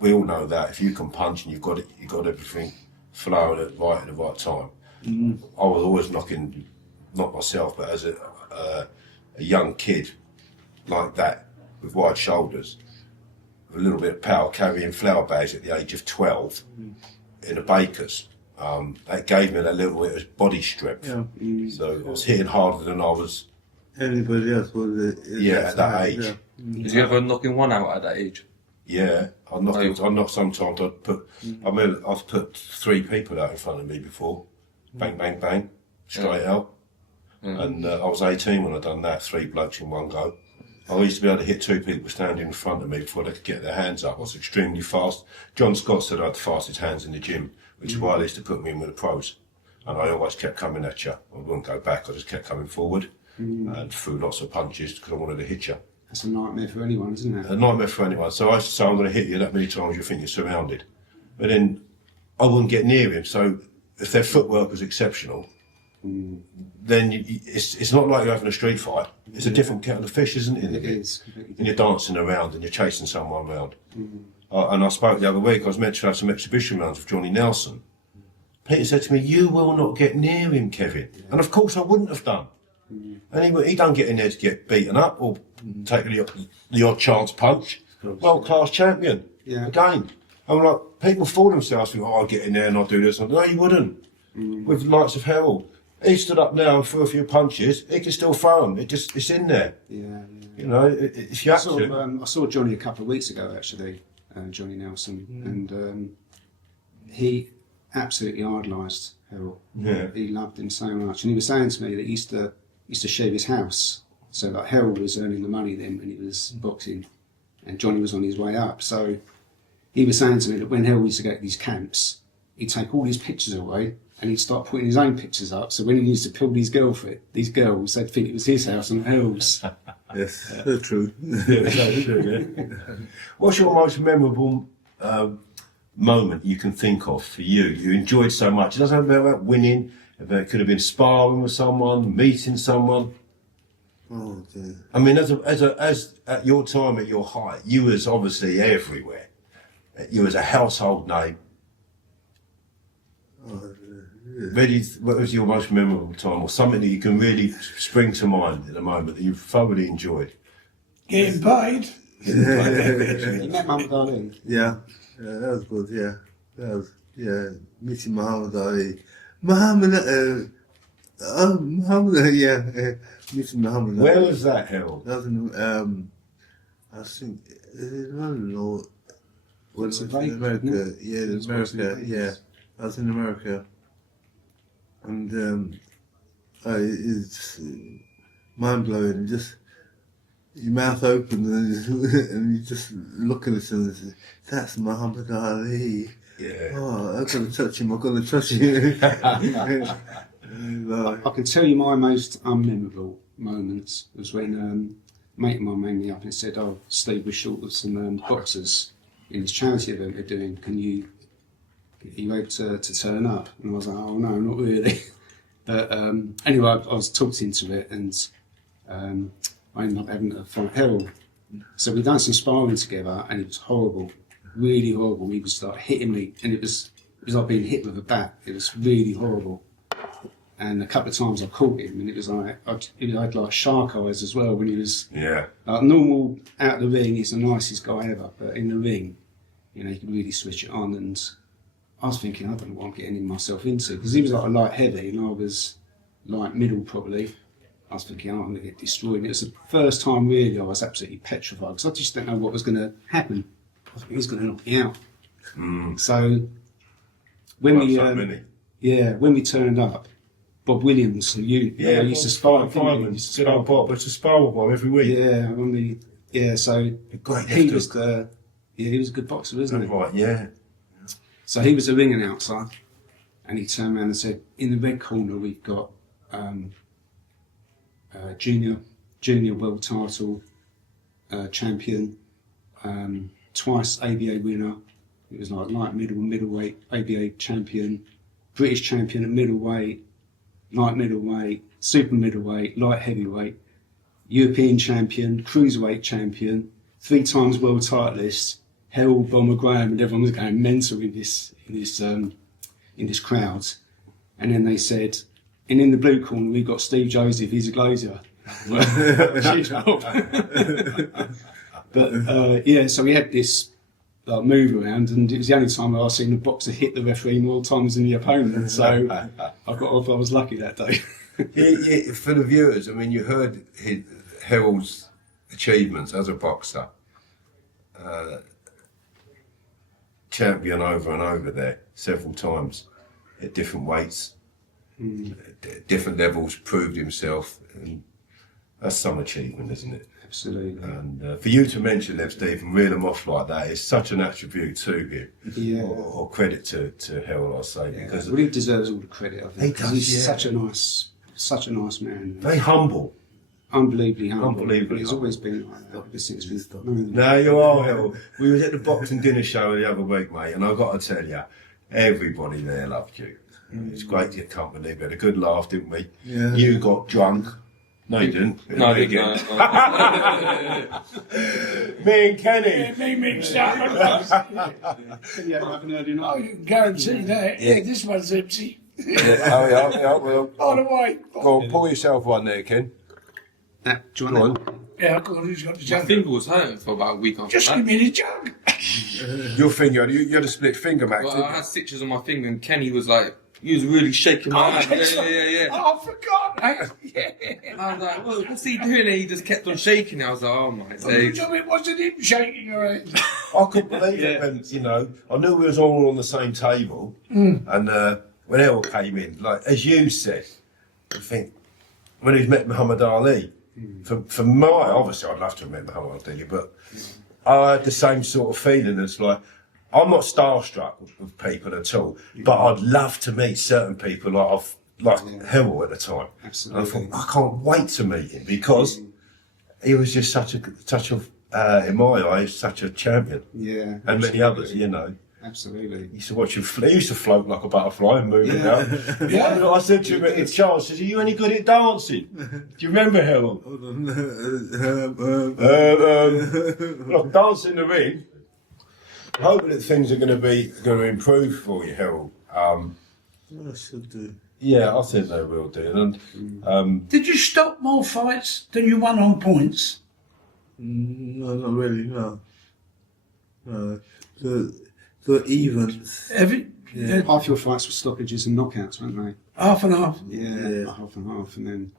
We all know that if you can punch and you've got everything flowing at the right time. I was always knocking, not myself, but as a young kid like that, with wide shoulders, with a little bit of power, carrying flour bags at the age of 12 in a baker's. That gave me that little bit of body strength. Yeah. So I was hitting harder than I was. Anybody else was At that age. Yeah. Did you ever knocking one out at that age? Yeah, I knocked sometimes. I'd put, I remember I've put 3 people out in front of me before. Bang, bang, bang, straight out. And I was 18 when I done that, 3 blokes in one go. I used to be able to hit 2 people standing in front of me before they could get their hands up. I was extremely fast. John Scott said I had the fastest hands in the gym, which is why they used to put me in with the pros. And I always kept coming at you. I wouldn't go back, I just kept coming forward and threw lots of punches because I wanted to hit you. That's a nightmare for anyone, isn't it? A nightmare for anyone. So I used to say, I'm going to hit you that many times you think you're surrounded. But then I wouldn't get near him. So if their footwork was exceptional, then it's not like you're having a street fight. It's a different kettle of fish, isn't it? It is completely And you're dancing around and you're chasing someone around. And I spoke the other week, I was meant to have some exhibition rounds with Johnny Nelson. Peter said to me, you will not get near him, Kevin. And of course I wouldn't have done. And he don't get in there to get beaten up or take the odd chance punch. World-class champion. Yeah. Again. I'm like, people fool themselves, think, I'll get in there and I'll do this. No, you wouldn't. With the likes of Herol. He stood up now and threw a few punches. He can still throw them. It's in there. Yeah. You know, if you have to. I saw Johnny a couple of weeks ago, actually, Johnny Nelson, and he absolutely idolised Herol. Yeah. He loved him so much, and he was saying to me that he used to share his house. So like Herol was earning the money then when he was boxing, and Johnny was on his way up. So he was saying to me that when Herol used to go to these camps, he'd take all his pictures away and he'd start putting his own pictures up. So when he used to pull these girls, they'd think it was his house and Herol's. Yes, that's true. What's your most memorable moment you can think of for you? You enjoyed so much. It doesn't have to be about winning. It could have been sparring with someone, meeting someone. Oh dear. I mean, as at your time, at your height, you was obviously everywhere. You was a household name. Oh, Really, what was your most memorable time, or something that you can really spring to mind at the moment that you thoroughly enjoyed? Getting paid. You met Muhammad Ali? yeah, that was good. Yeah, that was meeting Muhammad Ali. Muhammad Ali, meeting Muhammad Ali. Where was that, Herol? That was in I think is it London or was it in America? Yeah, in America. Yeah, I was in America. And it's mind blowing. Just your mouth open and you just look at it and say, "That's Muhammad Ali." Yeah. Oh, I'm gonna touch him. I'm gonna touch him. I can tell you my most unmemorable moments was when a mate of mine made me up and said, "Oh, Steve, we're short of some boxers in this charity event we're doing. Are you able to turn up?" And I was like, "Oh no, not really." But anyway, I was talked into it, and I ended up having to fight Herol. So we done some sparring together, and it was horrible, really horrible. He was like hitting me, and it was like being hit with a bat. It was really horrible. And a couple of times I caught him, and it was like he had like shark eyes as well when he was normal out of the ring. He's the nicest guy ever, but in the ring, you know, he could really switch it on. And I was thinking, I don't know what I'm getting myself into, because he was like a light heavy and I was light middle probably. I was thinking, oh, I'm going to get destroyed. And it was the first time really I was absolutely petrified, because I just didn't know what was going to happen. I thought he was going to knock me out. So when when we turned up, Bob Williams, who used to spar with him. Bob, it's a spar with Bob every week. So he was he was a good boxer, wasn't he? Right, yeah. So he was a ring announcer, and he turned around and said, "In the red corner, we've got junior world title champion, twice ABA winner. It was like light middleweight ABA champion, British champion at middleweight, light middleweight, super middleweight, light heavyweight, European champion, cruiserweight champion, 3 times world titleist, Herol, Bomber Graham," and everyone was going mental in this crowd. And then they said, "And in the blue corner we've got Steve Joseph, he's a glazier." But so we had this move around, and it was the only time I've seen a boxer hit the referee more times than the opponent. So I got off. I was lucky that day. For the viewers, I mean, you heard Herol's achievements as a boxer. champion over and over there several times at different weights, different levels, proved himself, and that's some achievement, isn't it? Absolutely. And for you to mention them, Steve, and reel them off like that is such an attribute to him. Yeah. Or credit to Herol, I say, Yeah, because well, he deserves all the credit, I think. He 'cause does, he's yeah. such a nice man. very humble. Unbelievably humble. Unbelievably He's humble. always been like that ever since we've known him. No, you are, Herol. We was at the boxing dinner show the other week, mate, and I've got to tell you, everybody there loved you. It's great to get company. We had a good laugh, didn't we? Yeah. You got drunk. No, you didn't. No, I Me didn't. again. No. Me and Kenny. Me mixed up. Yeah, I haven't heard enough. Oh, you can guarantee that. Yeah. Yeah, this one's empty. Yeah, well, By the way. go on, pull yourself one there, Ken. Do you Go want on. Yeah, God, who's got the My jug? finger was hurting for about a week after Just that. give me the jug. Your finger, you had a split finger, Max. Well, I had stitches on my finger, and Kenny was like, he was really shaking my hand. Yeah. Oh, I forgot. Yeah. I was like, well, what's he doing? And he just kept on shaking. I was like, oh my days. So it wasn't him shaking her head. I couldn't believe it when, you know, I knew we was all on the same table, and when Errol came in, like, as you said, I think, when he's met Muhammad Ali, for my, obviously I'd love to have met Muhammad Ali, but I had the same sort of feeling as like, I'm not starstruck with people at all, but I'd love to meet certain people like Herol at the time. Absolutely. And I thought, I can't wait to meet him because he was just such a, in my eyes, such a champion. Yeah. And many others, you know. Absolutely. He used to watch him. He used to float like a butterfly and move Yeah. about. Yeah. I said to him at the chance, I said, "Are you any good at dancing?" Do you remember Herol? Hold on. Look, dance in the ring. Hoping that things are going to improve for you, Herol. I should do. Yeah, I think they will do. And Did you stop more fights than you won on points? No, not really, no. No. The evens. Yeah. Half your fights were stoppages and knockouts, weren't they? Half and half. Yeah. Half and half, and then.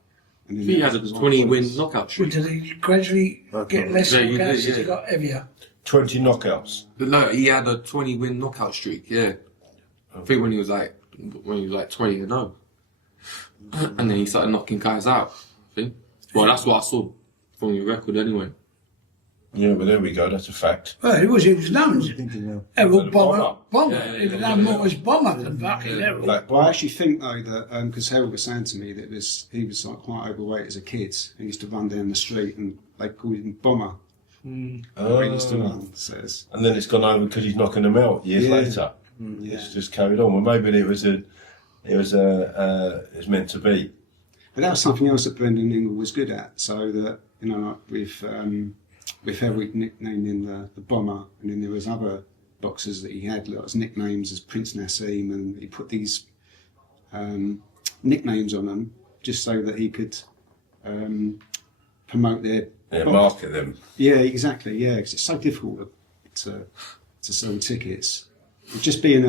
He had a 20-win knockout Or streak. did he gradually get less Yeah, you did, knockouts as he yeah. got heavier? 20 knockouts. But no, he had a 20-win knockout streak. Yeah, I think when he was like 20-0, and then he started knocking guys out. I think. Well, that's what I saw from your record, anyway. Yeah, well, there we go. That's a fact. Well, he was known as Thinking now. Errol Bomber. Bomber. Yeah, He was yeah, known yeah. more as Bomber than fucking Errol. Black Well, I Boy. actually think though that because Herol was saying to me that he was like quite overweight as a kid and used to run down the street and they called him Bomber. Where he used to run, says. And then it's gone over because he's knocking them out years Yeah. later. Yeah. It's just carried on. Well, maybe it was meant to be. But that was something else that Brendan Ingle was good at. So that like with Herol nicknamed him the Bomber, and then there was other boxers that he had like, as nicknames as Prince Nassim, and he put these nicknames on them just so that he could promote their Yeah, box. market them. Yeah, exactly. Yeah, because it's so difficult to sell tickets. Just being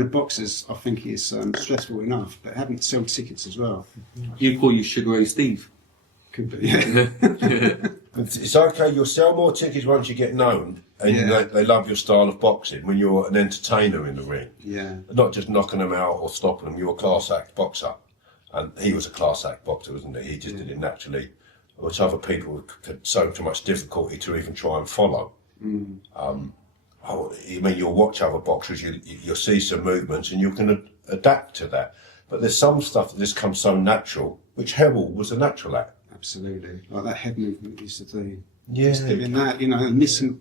a boxer's, I think, is stressful enough. But having to sell tickets as well You call you Sugar Ray Steve. could be. Yeah. It's okay. You'll sell more tickets once you get known, and Yeah. they love your style of boxing when you're an entertainer in the ring. Yeah. Not just knocking them out or stopping them. You're a class act boxer, and he was a class act boxer, wasn't he? He just did it naturally, which other people had so much difficulty to even try and follow. I mean, you'll watch other boxers, you'll see some movements, and you can adapt to that. But there's some stuff that just comes so natural, which Herol was a natural at. Absolutely. Like that head movement he used to do. Yeah. Just doing that, missing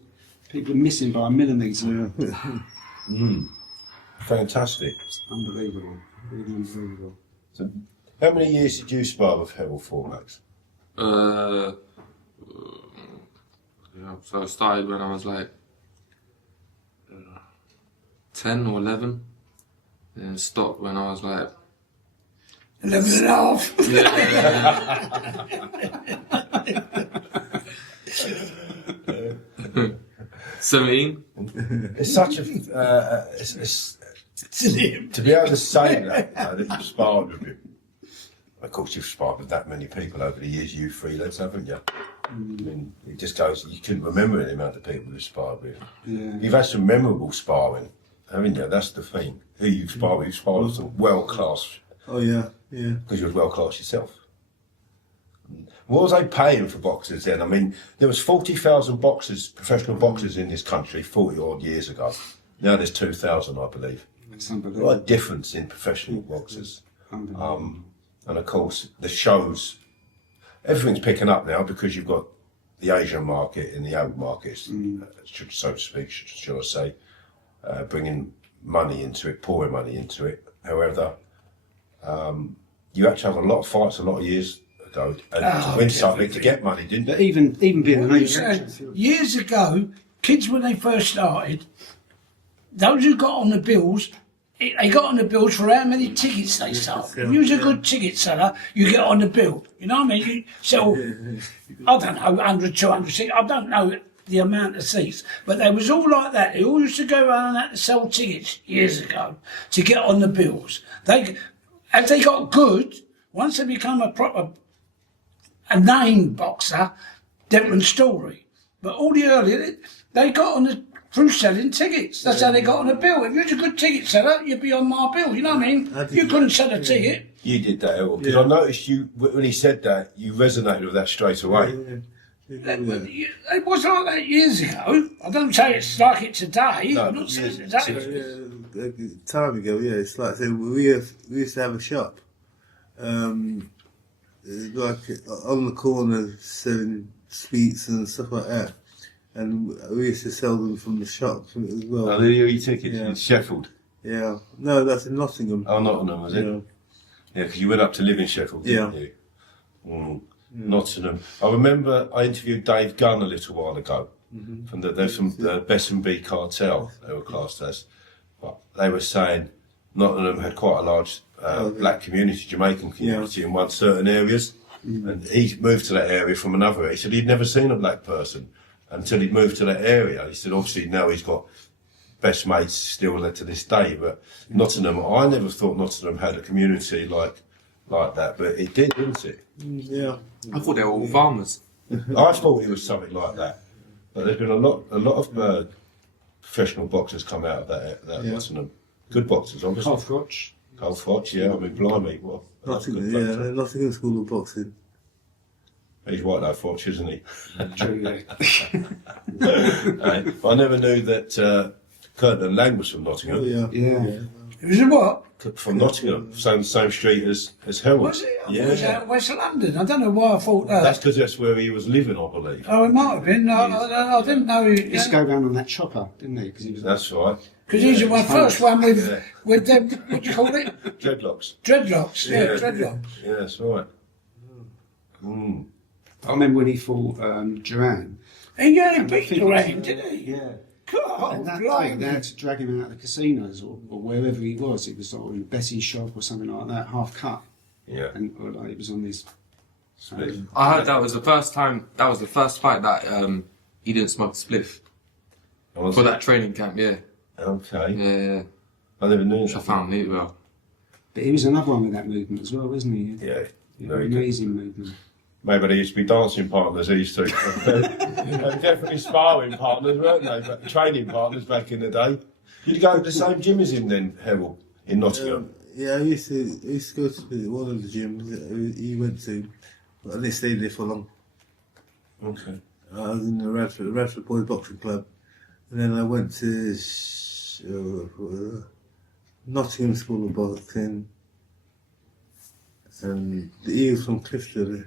people missing by a millimetre. Fantastic. It's unbelievable. Really unbelievable. So, how many years did you spar with Herol for, Max? Yeah, so I started when I was like 10 or 11, and stopped when I was like 11 and a half. 17. It's such a to be able to say that you've sparred with him. Of course, you've sparred with that many people over the years. You three lads, haven't you? I mean, it just goes, you couldn't remember the amount of people you sparred with. Yeah. You've had some memorable sparring, haven't you? That's the thing. Who you sparred with, you sparred with some world-class, Oh yeah, yeah. because you were world-class yourself. What was they paying for boxers then? I mean, there was 40,000 boxers, professional boxers in this country 40 odd years ago. Now there's 2,000, I believe. It's A unbelievable. lot of difference in professional boxers. Unbelievable. And of course, the shows, everything's picking up now because you've got the Asian market and the Arab markets, so to speak, should I say, bringing money into it, pouring money into it. However, you had to have a lot of fights a lot of years ago and to win something to get money, didn't But you? even being an You Asian, said, years ago, kids when they first started, those who got on the bills, they got on the bills for how many tickets they sold. If you was a good ticket seller, you get on the bill. You know what I mean? You sell, I don't know, 100, 200 seats. I don't know the amount of seats, but they was all like that. They all used to go around and had to sell tickets years ago to get on the bills. As they got good, once they become a named boxer, different story. But all the earlier, they got on through selling tickets. That's how they got on the bill. If you was a good ticket seller, you'd be on my bill. You know what I mean? You couldn't sell a ticket. You did that, Errol, because I noticed you, when he said that, you resonated with that straight away. It was like that years ago. I don't say it's like it today. No, I'm not saying today. Time ago, yeah. It's like we used to have a shop, like on the corner selling sweets and stuff like that, and we used to sell them from the shop as well. Oh, the e-tickets Yeah. in Sheffield. Yeah, no, that's in Nottingham. Oh, Nottingham, was it? Yeah. Yeah, because you went up to live in Sheffield, didn't you? Nottingham. I remember I interviewed Dave Gunn a little while ago. They're from the B cartel, they were classed as. But they were saying Nottingham had quite a large black community, Jamaican community in one certain areas. And he moved to that area from another area. He said he'd never seen a black person until he'd moved to that area. He said obviously now he's got best mates still to this day, but Nottingham, I never thought Nottingham had a community like that, but it did, didn't it? Yeah. I thought they were all farmers. I thought it was something like that, but there's been a lot of professional boxers come out of that Nottingham. Good boxers, obviously. Carl Froch, yeah. I mean, blimey, what? Nottingham, yeah, Nottingham School of Boxing. He's right, though, Froch, isn't he? True, I never knew that Curtin Lang was from Nottingham. Oh yeah. Yeah. It was a what? From Nottingham, same street as Herol. Was it? Yeah. Was that West London? I don't know why I thought that. That's because that's where he was living, I believe. Oh, it might have been. I didn't know. He used to go round on that chopper, didn't he? Because he was That's right. Because he's the first one Yeah. with them, what do you call it? Dreadlocks. Dreadlocks. Yeah, dreadlocks. Yeah, that's right. I remember when he fought Duran. And he only beat Duran, didn't he? Yeah. God, And that day blimey. they had to drag him out of the casinos or wherever he was. It was sort of in Betty's shop or something like that, half cut. Yeah. And it was on this. I heard that was the first time. That was the first fight that he didn't smoke a spliff for that training camp. Yeah, Okay. yeah. I never knew Which I that. found neat well. But he was another one with that movement as well, wasn't he? Yeah. Yeah, Very good. amazing movement. Maybe they used to be dancing partners, these two. And definitely sparring partners, weren't they? But training partners back in the day. Did you go to the same gym as him then, Herol, in Nottingham? Yeah, I used to go to one of the gyms that he went to, but I didn't stay there for long. Okay. I was in the Radford Boys Boxing Club, and then I went to Nottingham School of Boxing, and he was from Clifton.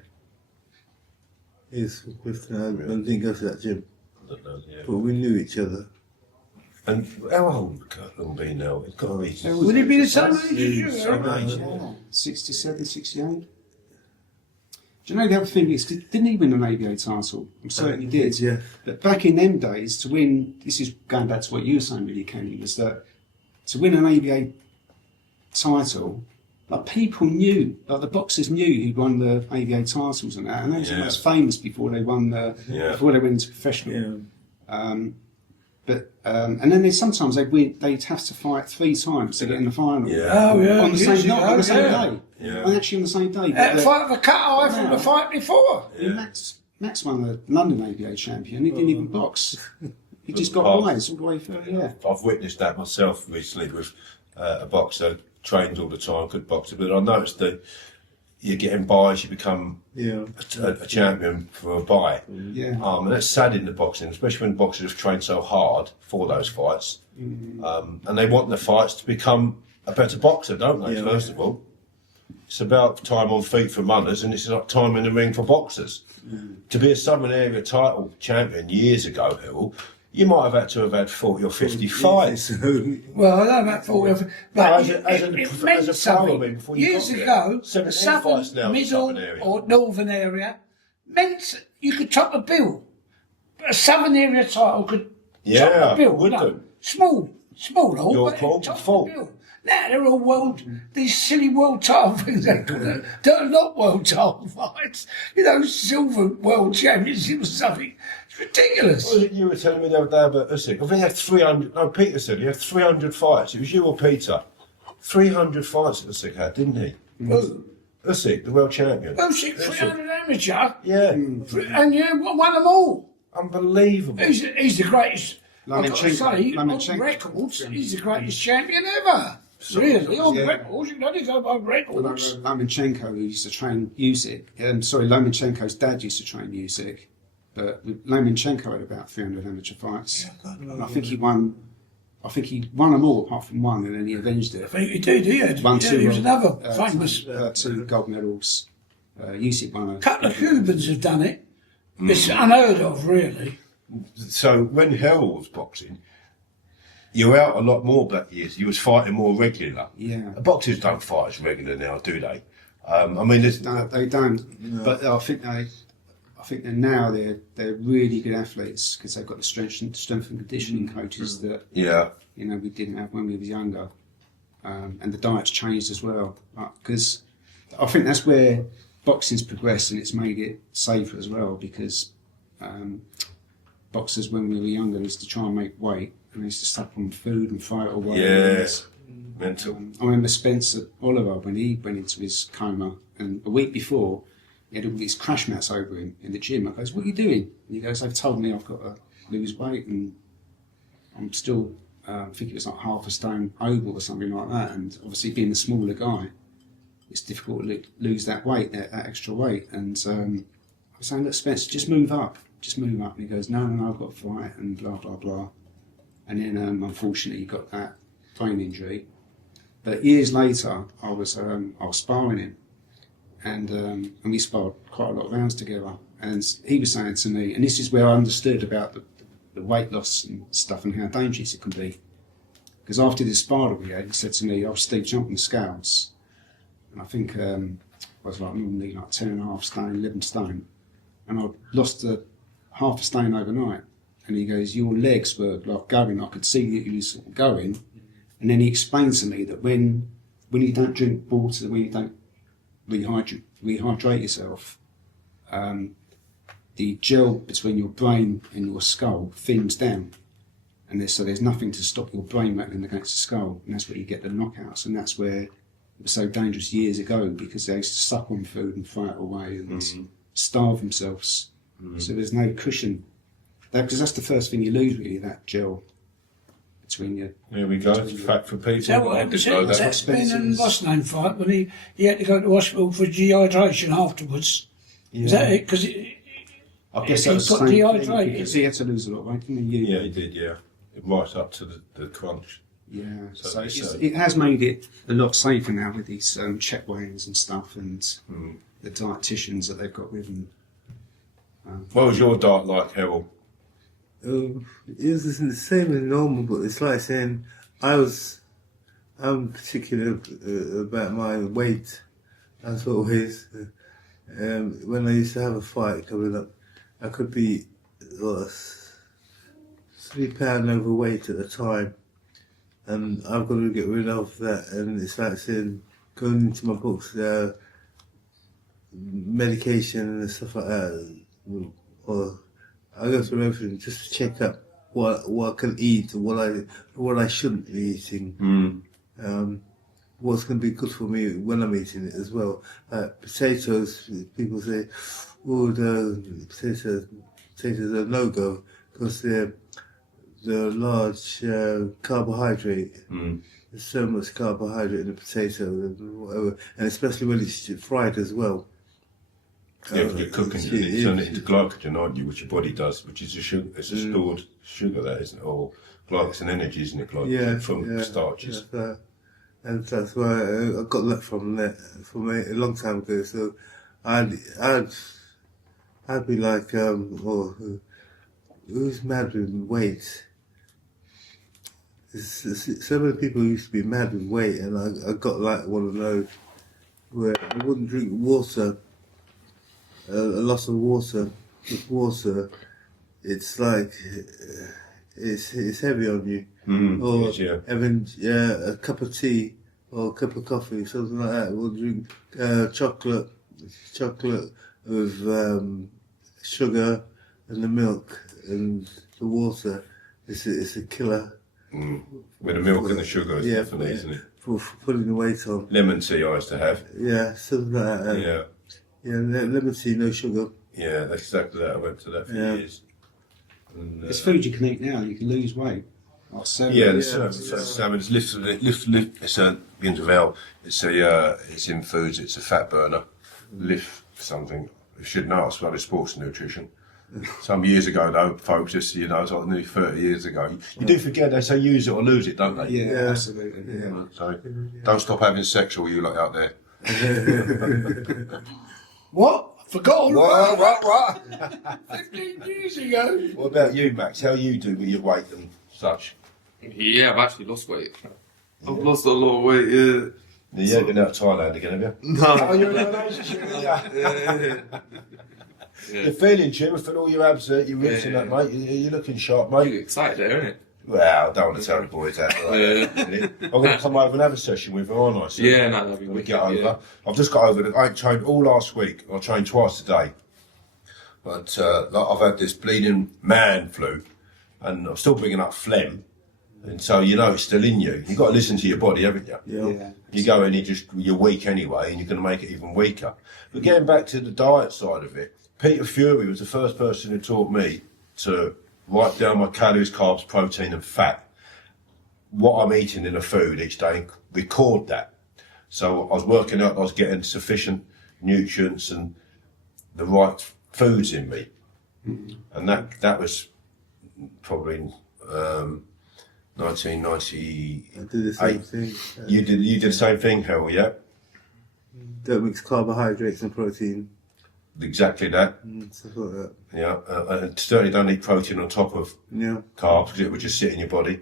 He was from Clifton. I didn't go to that gym, I don't know, yeah. but we knew each other. And how old would Curtin be now? It's got to be... Would he be the same age as you? Same eh? age, Yeah. 67, 68. Do you know the other thing is, didn't he win an ABA title? I'm certain he did. Yeah. But back in them days, to win, this is going back to what you were saying, really, Kenny, was that to win an ABA title, like people knew, like the boxers knew who won the ABA titles and that, and they were Yeah. most famous before they won before they went into professional. Yeah. And then sometimes they'd have to fight 3 times to get in the final. Yeah. Oh, yeah. On the same, years not on the ago, same yeah. day. Yeah. And actually on the same day. That fight of a cut eye from the fight before. I mean, that's Max won the London ABA champion. He didn't even box. He just got wise all the way through. Yeah. I've witnessed that myself recently with a boxer, trained all the time, good boxer, but I noticed that you're getting buys, you become a champion for a buy. Yeah. And that's sad in the boxing, especially when boxers have trained so hard for those fights. And they want the fights to become a better boxer, don't they, first of all? It's about time on feet for runners, and it's like time in the ring for boxers. To be a Southern Area title champion years ago, Herol, you might have had 40 or 50 fights. Well, I don't know about 40 or 50, but As meant a something. pro, before you Years got there, ago, the 17 fights now southern, in the middle southern area. or northern area meant you could top a bill. A southern area title could top a bill. would do. Small, all, Your but club, it topped full. the bill. Now they're all these silly world title things they call it. They're not world title fights. You know, silver world championship or something. It's ridiculous. Well, you were telling me the other day about Usyk. I think he had 300. No, Peter said he had 300 fights. It was you or Peter. 300 fights Usyk had, didn't he? Usyk, the world champion. Usyk, 300 amateur. Yeah. And you won them all. Unbelievable. He's the greatest. I've got to say, on Lomachenko. records, he's the greatest champion ever. Really, on records, you can only go by records. Lomachenko, who used to train Usyk, Lomachenko's dad used to train Usyk, but Lomachenko had about 300 amateur fights. And I think he won them all apart from one, and then he avenged it. I think he did, he had. Won He was another famous. two gold medals. Usyk won A couple of Cubans have done it. It's unheard of, really. So when Herol was boxing, you were out a lot more back years. You was fighting more regular. Yeah. Boxers don't fight as regular now, do they? I mean, there's No, they don't. But I think they're really good athletes because they've got the strength and conditioning coaches that we didn't have when we were younger, and the diet's changed as well. Because I think that's where boxing's progressed and it's made it safer as well. Because boxers when we were younger used to try and make weight and they used to suck on food and fight away. Yes. Mental. I remember Spencer Oliver when he went into his coma, and a week before he had all these crash mats over him in the gym. I goes, "What are you doing?" And he goes, "They've told me I've got to lose weight, and I'm still, I think it was like half a stone over or something like that. And obviously being a smaller guy, it's difficult to lose that weight, that extra weight." And I was saying, "Look, Spencer, just move up." And he goes, no, I've got to fight, and blah, blah, blah. And then, unfortunately, he got that brain injury. But years later, I was sparring him, and we sparred quite a lot of rounds together. And he was saying to me, and this is where I understood about the weight loss and stuff and how dangerous it can be. Because after this spar that we had, he said to me, "Oh, Steve, jump on the scales." And I think I was normally like 10.5 stone, 11 stone. And I lost half a stone overnight. And he goes, "Your legs were like going. I could see that you was going." And then he explained to me that when you don't drink water, when you don't rehydrate yourself, the gel between your brain and your skull thins down. And there's nothing to stop your brain rattling against the skull. And that's where you get the knockouts. And that's where it was so dangerous years ago, because they used to suck on food and fight away and starve themselves. So there's no cushion. Because that's the first thing you lose, really, that gel between you. There we go. It's a fact for people. So what happened Know to that. Ben and what's name fight when he had to go to hospital for dehydration afterwards? Yeah. Is that it? Because I guess he that was got the same thing, dehydrated. because he had to lose a lot of weight, didn't he? Yeah, he did, yeah. Right up to the crunch. Yeah, so Certainly it has made it a lot safer now with these check weigh-ins and stuff, and the dietitians that they've got with them. What was your diet like, Herol? It was the same as normal, but it's like saying I'm particular about my weight. As always, when I used to have a fight coming up, I could be 3 pounds overweight at the time, and I've got to get rid of that. And it's like saying, going into my books, medication and stuff like that, or I go through everything just to check up what I can eat or what I shouldn't be eating. what's going to be good for me when I'm eating it as well. Potatoes, people say, oh, the potatoes are no-go because they're large carbohydrate. There's so much carbohydrate in the potato and whatever, and especially when it's fried as well. Yeah, because you're cooking it, you turn it into glycogen, aren't you? Which your body does, which is a sugar. It's a stored sugar, that isn't it? Or it's an energy, isn't it? Glycogen from starches. Yeah, and that's why I got that from a long time ago. So I'd be like, who's mad with weight? So many people used to be mad with weight, and I got like one of those where I wouldn't drink water. A lot of water. With water, it's like it's heavy on you. Or having a cup of tea or a cup of coffee, something like that. We'll drink chocolate with sugar and the milk and the water. It's a killer. With the milk and the sugar, it's definitely, isn't it? For putting the weight on. Lemon tea I used to have. Yeah, something like that. Yeah. Yeah, lemon tea, no sugar. Yeah, that's exactly that. I went to that for years. And, It's food you can eat now. You can lose weight. Like salmon. Yeah, the salmon. It's it's a begins with L. It's in foods. It's a fat burner. Lift something. You should know. I studied sports nutrition. Some years ago, though, folks, it's like nearly 30 years ago. You do forget, they say use it or lose it, don't they? Yeah, absolutely. Yeah. So don't stop having sex, all you lot out there. What? I forgot all What? 15 years ago. What about you, Max? How you do with your weight and such? Yeah, I've actually lost weight. I've lost a lot of weight, yeah. You ain't been out to Thailand again, have you? No. Oh, you're in a relationship, Yeah. You're feeling, Jim, with all your abs, your ribs and that, mate. You're looking sharp, mate. You're excited there, isn't it? Well, I don't want to tell the boys that. I'm going to come over and have a session with her, aren't I? So Yeah, no, that'd be we wicked, get over. yeah. I've just got over. I trained all last week. I trained twice a day. But I've had this bleeding man flu, and I'm still bringing up phlegm. And so it's still in you. You've got to listen to your body, haven't you? Yeah. You go in, you're weak anyway, and you're going to make it even weaker. But getting back to the diet side of it, Peter Fury was the first person who taught me to write down my calories, carbs, protein and fat, what I'm eating in a food each day, and record that. So I was working out I was getting sufficient nutrients and the right foods in me. And that was probably 1998. I do the same thing. You did the same thing, Herol, yeah? Don't mix carbohydrates and protein. Exactly that. Stuff like that. Yeah, and certainly don't need protein on top of carbs because it would just sit in your body.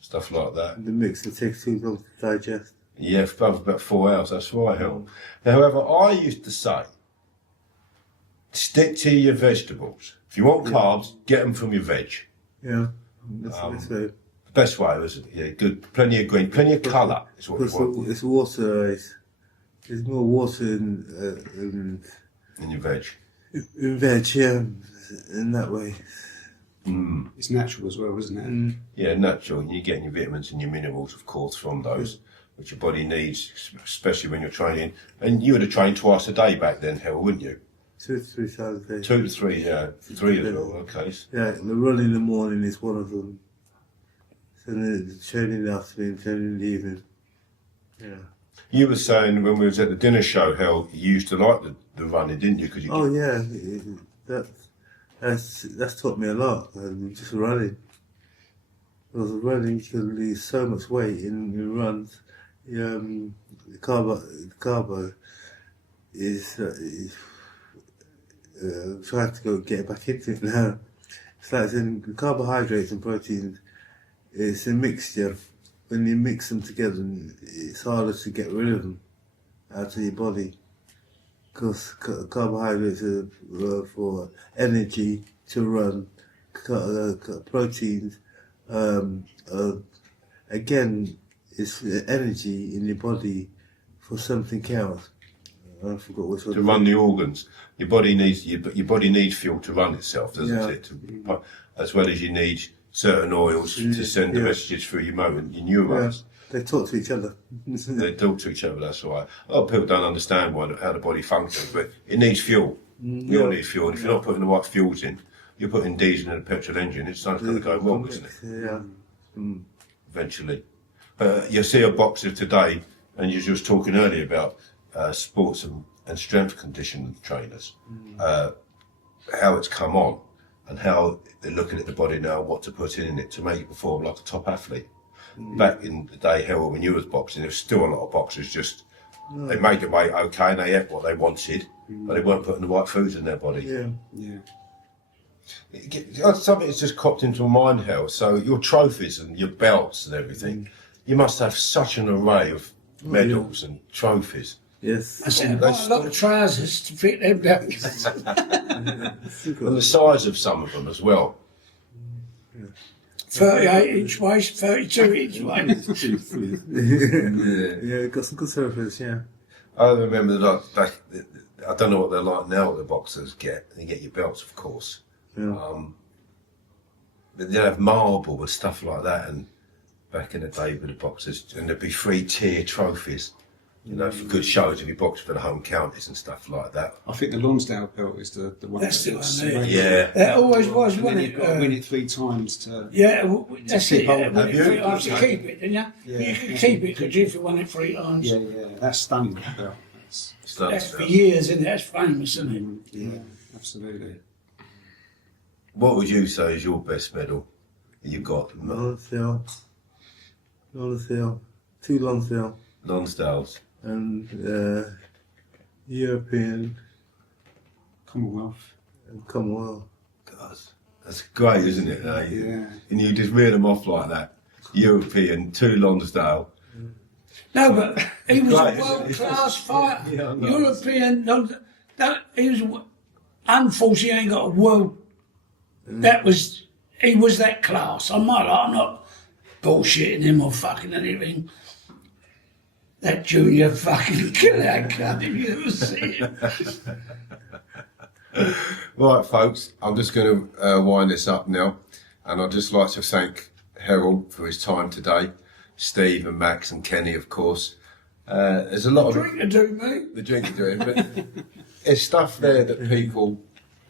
Stuff like that. The mix, it takes too long to digest. Yeah, for about 4 hours, that's right, Herol. However, I used to say, stick to your vegetables. If you want carbs, get them from your veg. Yeah, that's the best way. The best way was, good, plenty of green, plenty of colour is what you want It's water. There's more water in in your veg. veg, yeah, in that way. It's natural as well, isn't it? Yeah, natural. You're getting your vitamins and your minerals, of course, from those, which your body needs, especially when you're training. And you would have trained twice a day back then, Herol, wouldn't you? 2 to 3 times a day. 2 to 3, yeah. 3 as well, okay. Yeah, the run in the morning is one of them. So the training in the afternoon, training in the evening. Yeah. You were saying when we was at the dinner show, Herol, you used to like the running, didn't you? Cause you Yeah, that's taught me a lot. Just running. Because running, you can lose so much weight in your runs. The carbo is trying to get back into it now. It's like saying carbohydrates and proteins. It's a mixture. When you mix them together, it's harder to get rid of them out of your body. Because carbohydrates are for energy to run. Proteins, again, it's energy in your body for something else. I forgot which one. to run the organs. Your body needs fuel to run itself, doesn't it? As well as you need certain oils to send the messages through your neurons. They talk to each other. They talk to each other, that's all right. A lot of people don't understand how the body functions, but it needs fuel. We all need fuel. And if you're not putting the right fuels in, you're putting diesel in a petrol engine, it's going to go wrong, isn't it? Yeah. Eventually. But you see a boxer today, and you were just talking earlier about sports and strength conditioning trainers, how it's come on, and how they're looking at the body now, what to put in it to make you perform like a top athlete. Back in the day, Herol, when you was boxing, there was still a lot of boxers they made the weight okay and they ate what they wanted, but they weren't putting the right foods in their body. Yeah. Something that's just cropped into my mind, Herol. So your trophies and your belts and everything, you must have such an array of medals and trophies. Yes. I said, I bought a lot of trousers to fit them belts. And the size of some of them as well. 38-inch waist, 32-inch waist. Yeah, got some good surfers, yeah. I remember that I don't know what they're like now, what the boxers get. They get your belts, of course. Yeah. But they have marble and stuff like that, and back in the day with the boxers, and there'd be 3-tier trophies, for good shows if you box for the home counties and stuff like that. I think the Lonsdale belt is the one. That's the one there. Yeah. That always was, And then wasn't you've it? got to win it 3 times to. Yeah, that's it. hold Yeah, it. win Have it you? 3 times to keep it, didn't you? Yeah. You could keep it, could you, if you won it 3 times? Yeah, that's stunning. That belt. That's for years, isn't it? That's famous, isn't it? Yeah, absolutely. What would you say is your best medal you've got? Lonsdale, 2 Lonsdale, Lonsdales. and European Commonwealth. and Commonwealth. God, that's great, isn't it? Yeah. And you just read them off like that. European, 2 Lonsdale. No, but he was Right, a world-class it's- fighter. yeah, I know. European, he was, unfortunately, he ain't got a world. He was that class. I'm not bullshitting him or fucking anything. That junior fucking killer, that cunt, if you ever see it. Right, folks, I'm just going to wind this up now, and I'd just like to thank Herol for his time today, Steve and Max and Kenny, of course. There's a lot of Drink to do, mate. the drink to do it, but there's stuff there that people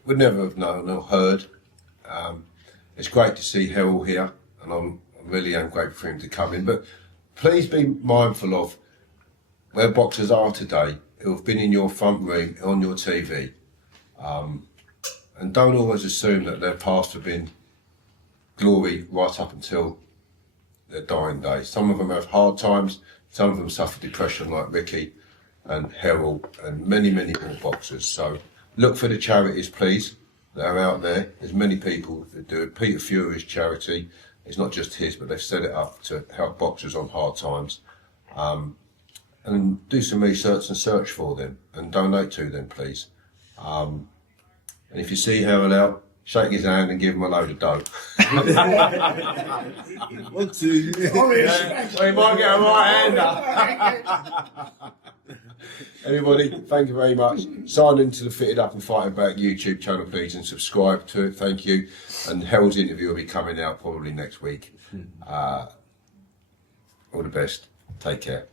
would never have known or heard. It's great to see Herol here, and I really am grateful for him to come in. But please be mindful of where boxers are today, who have been in your front room, on your TV. And don't always assume that their past have been glory right up until their dying day. Some of them have hard times, some of them suffer depression like Ricky and Herol and many, many more boxers. So look for the charities, please, that are out there. There's many people that do it. Peter Fury's charity, it's not just his, but they've set it up to help boxers on hard times. And do some research and search for them and donate to them, please. And if you see Herol out, shake his hand and give him a load of dough. One, two. Well, he might get a right hander. Everybody, thank you very much. Sign into the Fitted Up and Fighting Back YouTube channel, please, and subscribe to it. Thank you. And Herol's interview will be coming out probably next week. All the best. Take care.